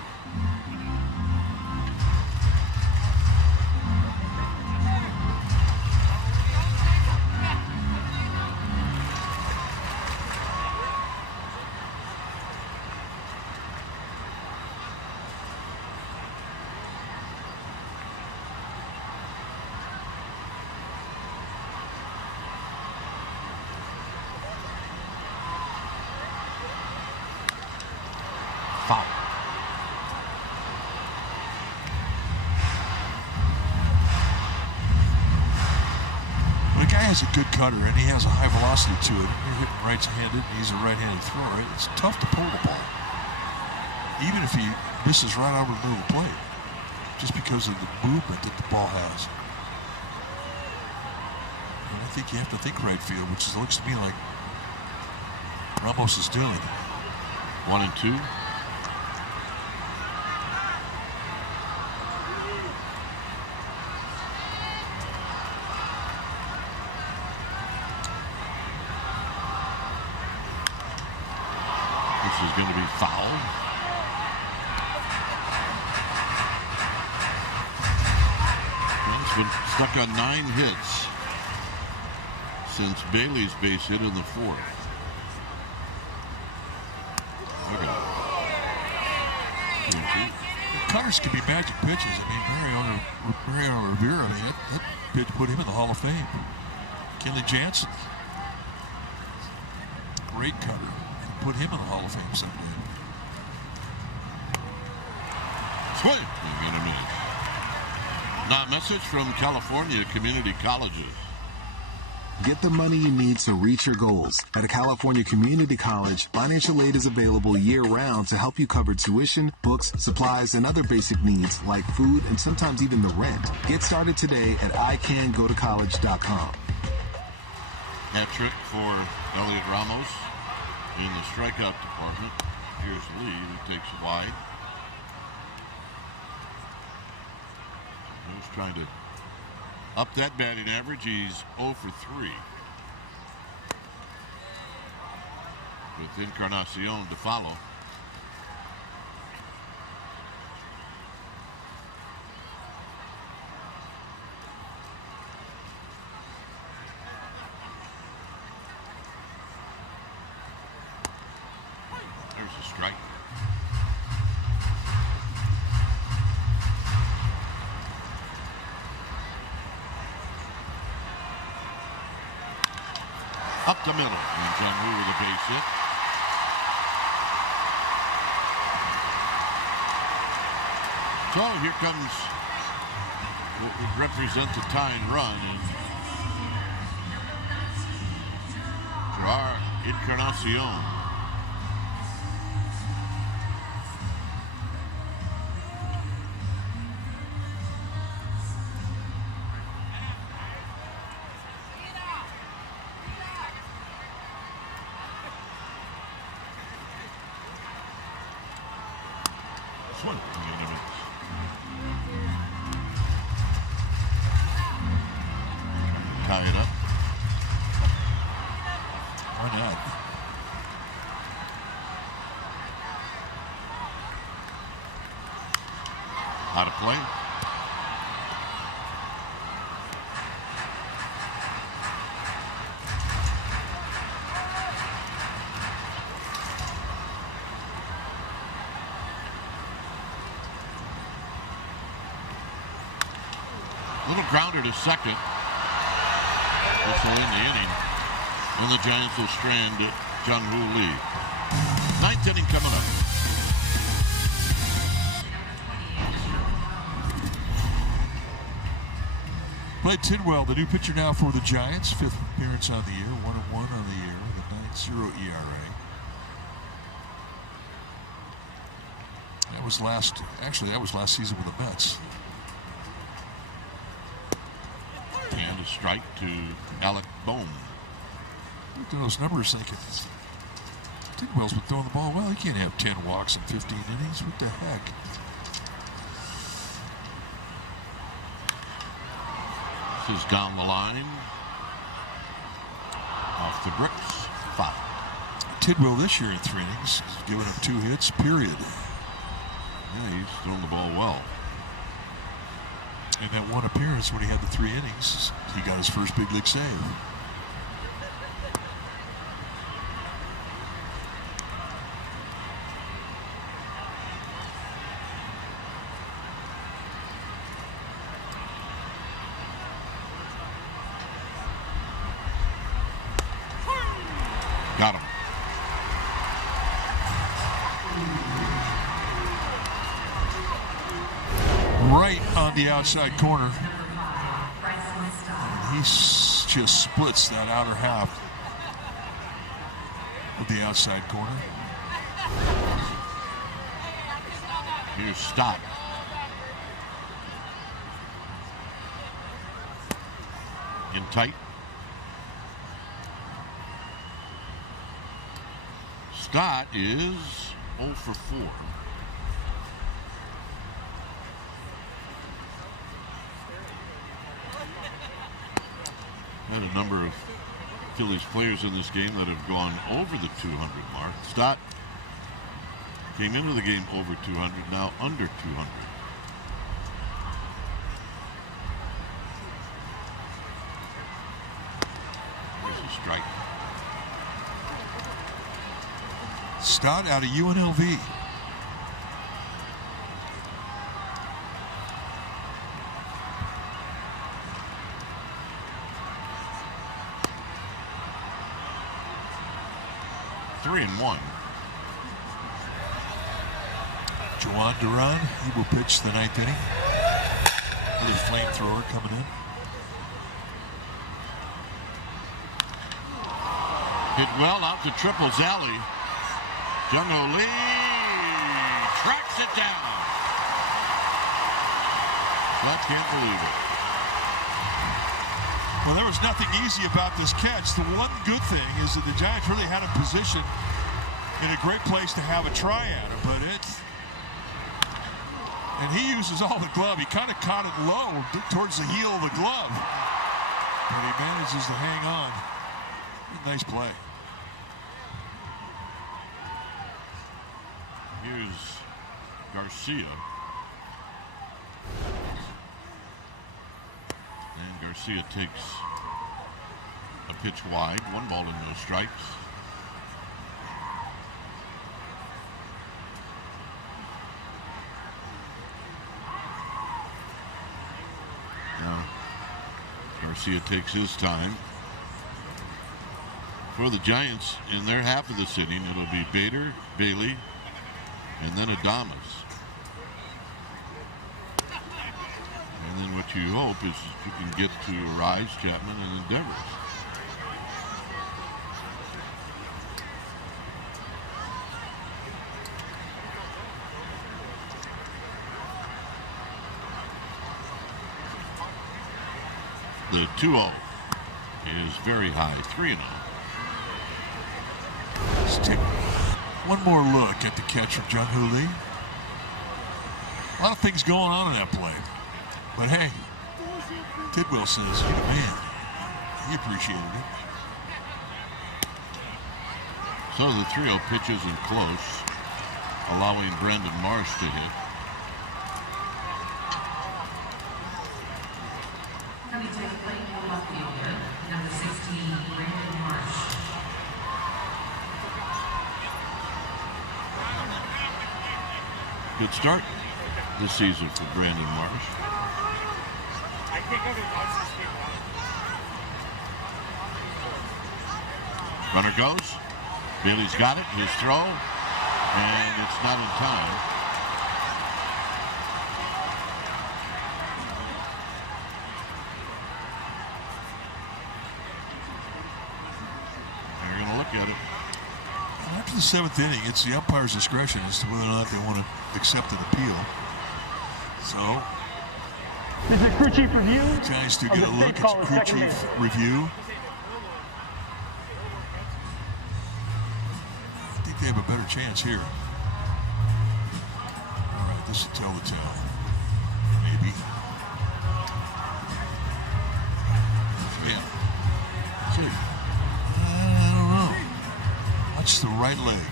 Foul. The guy has a good cutter and he has a high velocity to it. You're hitting right-handed, he's a right-handed thrower. It's tough to pull the ball, even if he misses right over the middle of the plate, just because of the movement that the ball has. And I think you have to think right field, which is, looks to me like Ramos is doing. 1 and 2. This is going to be foul. He's been stuck on 9 hits since Bailey's base hit in the 4th. counters can be magic pitches. I mean, Mariano Rivera, I mean, that pitch put him in the Hall of Fame. Kenley Jansen, great cutter. Put him in the Hall of Fame someday. Swing. Again a miss. Now, a message from California Community Colleges. Get the money you need to reach your goals. At a California community college, financial aid is available year-round to help you cover tuition, books, supplies, and other basic needs like food and sometimes even the rent. Get started today at icangotocollege.com. Hat trick for Elliot Ramos in the strikeout department. Here's Lee, who takes it wide. He's trying to up that batting average. He's 0 for 3. With Encarnacion to follow. There's a strike. Up the middle, and John Woo with a base hit. So here comes what would represent the tying run. And Gerard Encarnacion. Tie it up. Why not? Out of play. Little grounder to second. This will end the inning. And the Giants will strand Jung-Woo Lee. 9th inning coming up. Blake Tidwell, the new pitcher now for the Giants. 5th appearance on the year. 1-1 on the year with a 9.0 ERA. That was last season with the Mets. And a strike to Alec Bohm. Look at those numbers thinking. Tidwell's been throwing the ball well. He can't have 10 walks in 15 innings. What the heck? This is down the line. Off the bricks. 5. Tidwell this year in 3 innings has given him 2 hits, period. Yeah, he's throwing the ball well. In that one appearance when he had the 3 innings, he got his first big league save. Got him. Right on the outside corner. And he just splits that outer half of the outside corner. Here's Stott. In tight. Stott is 0 for 4. Had a number of Phillies players in this game that have gone over the 200 mark. Stott came into the game over 200, now under 200. There's a strike. Stott out of UNLV. 3-1. Juan Duran, he will pitch the 9th inning. Another flamethrower coming in. Hit well out to Triples Alley. Jung-Ho Lee tracks it down. I can't believe it. Well, there was nothing easy about this catch. The one good thing is that the Giants really had him positioned in a great place to have a try at him, but and he uses all the glove. He kind of caught it low towards the heel of the glove, but he manages to hang on. Nice play. Here's Garcia. And Garcia takes a pitch wide. 1 ball and no strikes. Now, Garcia takes his time. For the Giants, in their half of this inning, it'll be Bader, Bailey, and then Adames. And then what you hope is you can get to Rise, Chapman, and Endeavors. The 2-0 is very high, 3-0. Let's take one more look at the catch from Jung-Ho Lee. A lot of things going on in that play. But hey, Tidwell says, you're the man. He appreciated it. So the 3-0 pitch isn't close, allowing Brandon Marsh to hit. Coming to the plate, left fielder, number 16, Brandon Marsh. Good start this season for Brandon Marsh. Runner goes. Bailey's got it. His throw. And it's not in time. They're going to look at it. After the 7th inning, it's the umpire's discretion as to whether or not they want to accept an appeal. So, This is a crew chief review. Giants do get a look. It's a crew chief review. I think they have a better chance here. All right, this will tell the tale. Maybe. Yeah. See. I don't know. Watch the right leg.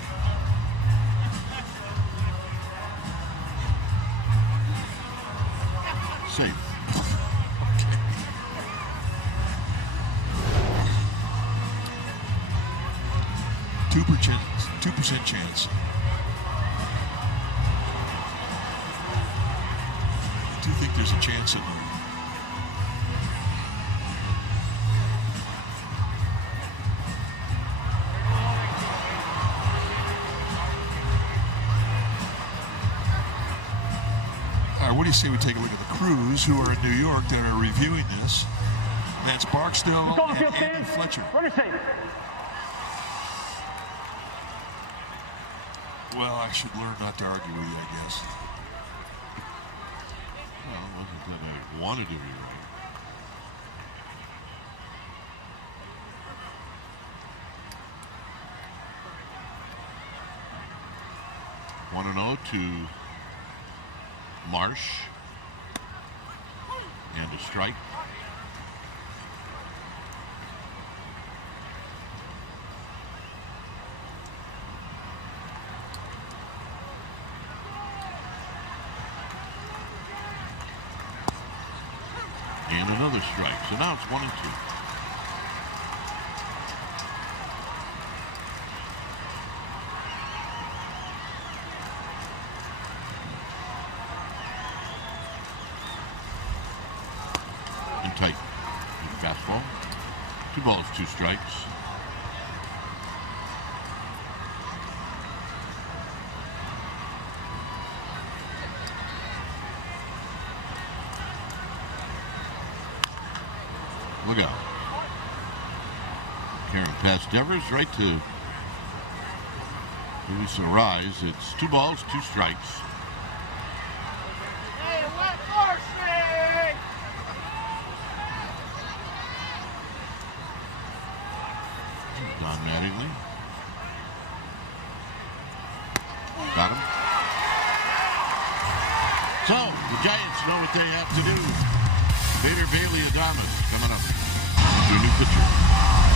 Safe. 2% chance. I do think there's a chance in them. All right, what do you say we take a look at the crews who are in New York that are reviewing this? That's Barksdale and Andy Fletcher. Runner safe. Well, I should learn not to argue with you, I guess. Well, it wasn't that I wanted to be right. One and 0 to Marsh. And a strike. And another strike. So now it's 1 and 2. And tight. And fastball. 2 balls, 2 strikes. Look out. Carrying past Devers right to Luis Arise. It's 2 balls, 2 strikes. Hey, what Marcy? Don Mattingly. Got him. So, the Giants know what they have to do. Bader Bailey Adames coming up. Your new pitcher.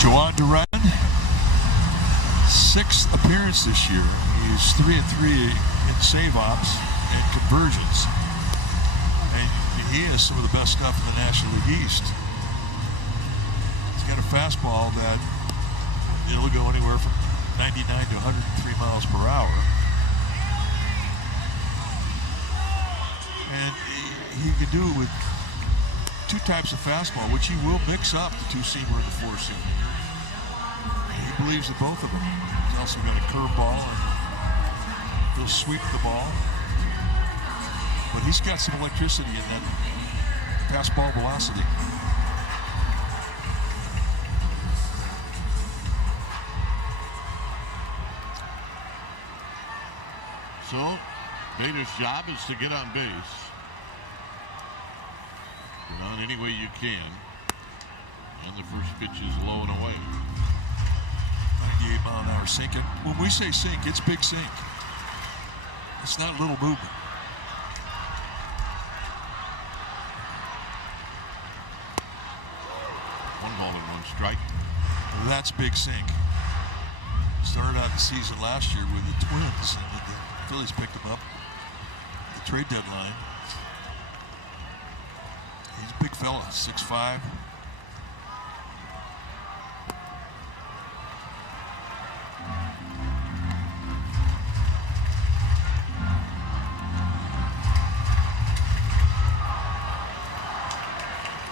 Joan Duran, 6th appearance this year. He's 3-3 in save ops and conversions. And he has some of the best stuff in the National League East. He's got a fastball that it'll go anywhere from 99 to 103 miles per hour. And he can do it with 2 types of fastball, which he will mix up, the 2-seamer and the 4-seamer. He believes in both of them. He's also got a curveball, and he'll sweep the ball. But he's got some electricity in that fastball velocity. So, Bader's job is to get on base. Get on any way you can. And the first pitch is low and away. 98 mile an hour sinking. When we say sink, it's big sink. It's not little movement. One ball and 1 strike. That's big sink. Started out the season last year with the Twins, and the Phillies picked him up at the trade deadline. He's a big fella, 6'5".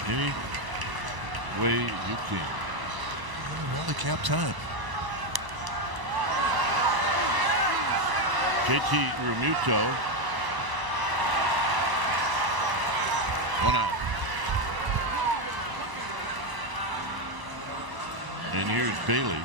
Any way you can. Another cap time. JT Realmuto. 1 out. And here's Bailey.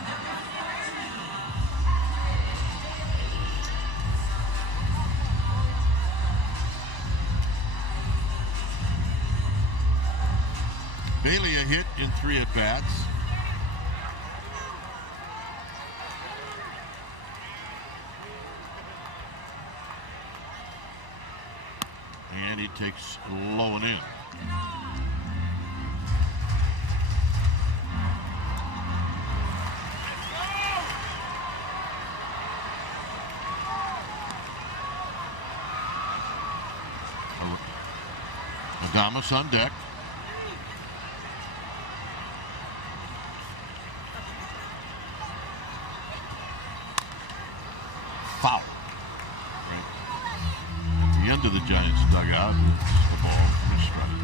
Bailey a hit in 3 at-bats. And he takes low and in. Adames on deck. Foul. Right. At the end of the Giants dugout, it's the ball for a strike.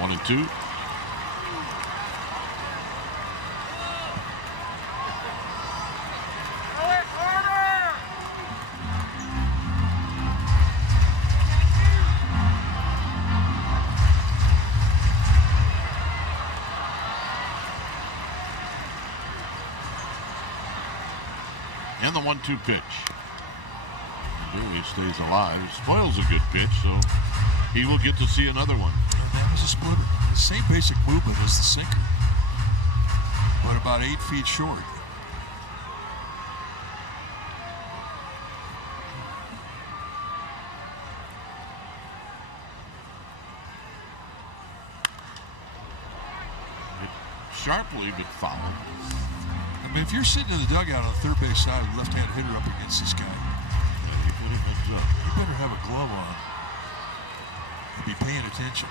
One and 2. And the 1-2 pitch. Bailey stays alive. Spoils a good pitch, so he will get to see another one. That was a splitter. The same basic movement as the sinker, but about 8 feet short. Sharply, but foul. I mean, if you're sitting in the dugout on the third base side with a left-hand hitter up against this guy, You better have a glove on and be paying attention.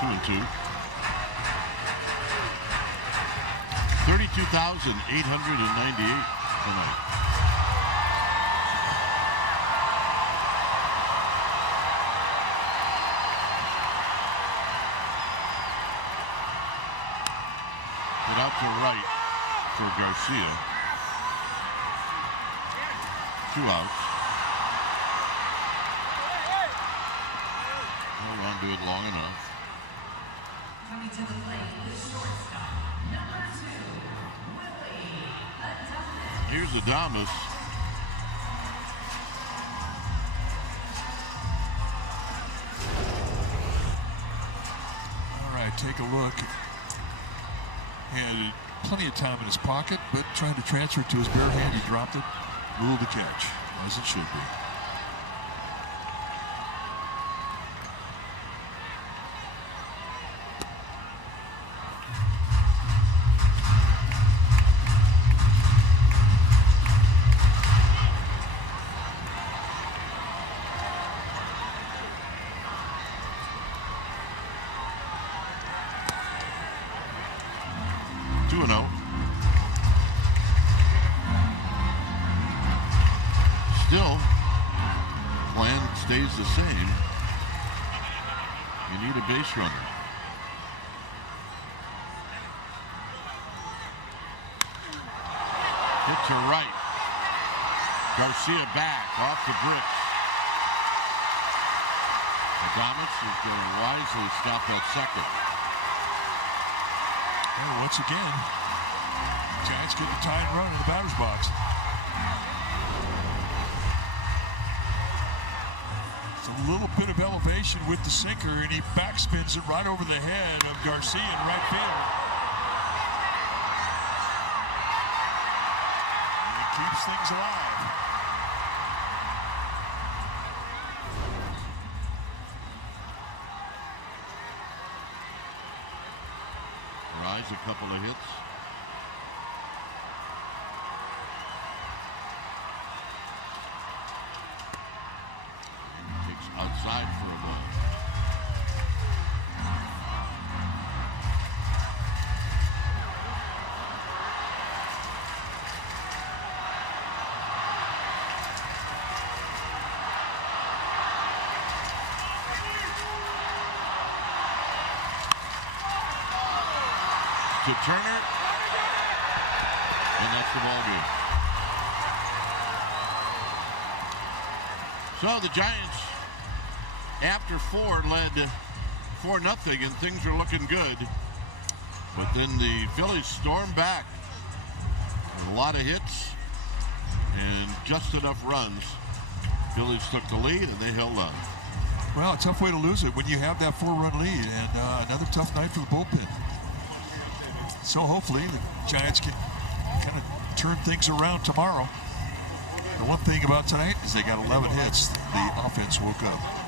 Two and 2. 32,898 tonight. to right for Garcia. 2 outs. Hold on to it long enough. Coming to the plate, the shortstop, number 2, Willie Adames. Here's Adames. All right, take a look. Had plenty of time in his pocket, but trying to transfer it to his bare hand, he dropped it. Rule to catch, as it should be. Still, plan stays the same. You need a base runner. Hit to right. Garcia back off the bricks. Adames is going to wisely stop at second. Well, once again, Giants get the tying run in the batter's box. A little bit of elevation with the sinker, and he backspins it right over the head of Garcia in right field. And he keeps things alive. Rise a couple of hits. Outside for a ball. To Turner, and that's the ball game. So the Giants, after 4, led 4-0, and things are looking good. But then the Phillies stormed back with a lot of hits and just enough runs. Phillies took the lead, and they held on. Well, a tough way to lose it when you have that 4-run lead, and another tough night for the bullpen. So hopefully the Giants can kind of turn things around tomorrow. The one thing about tonight is they got 11 hits. The offense woke up.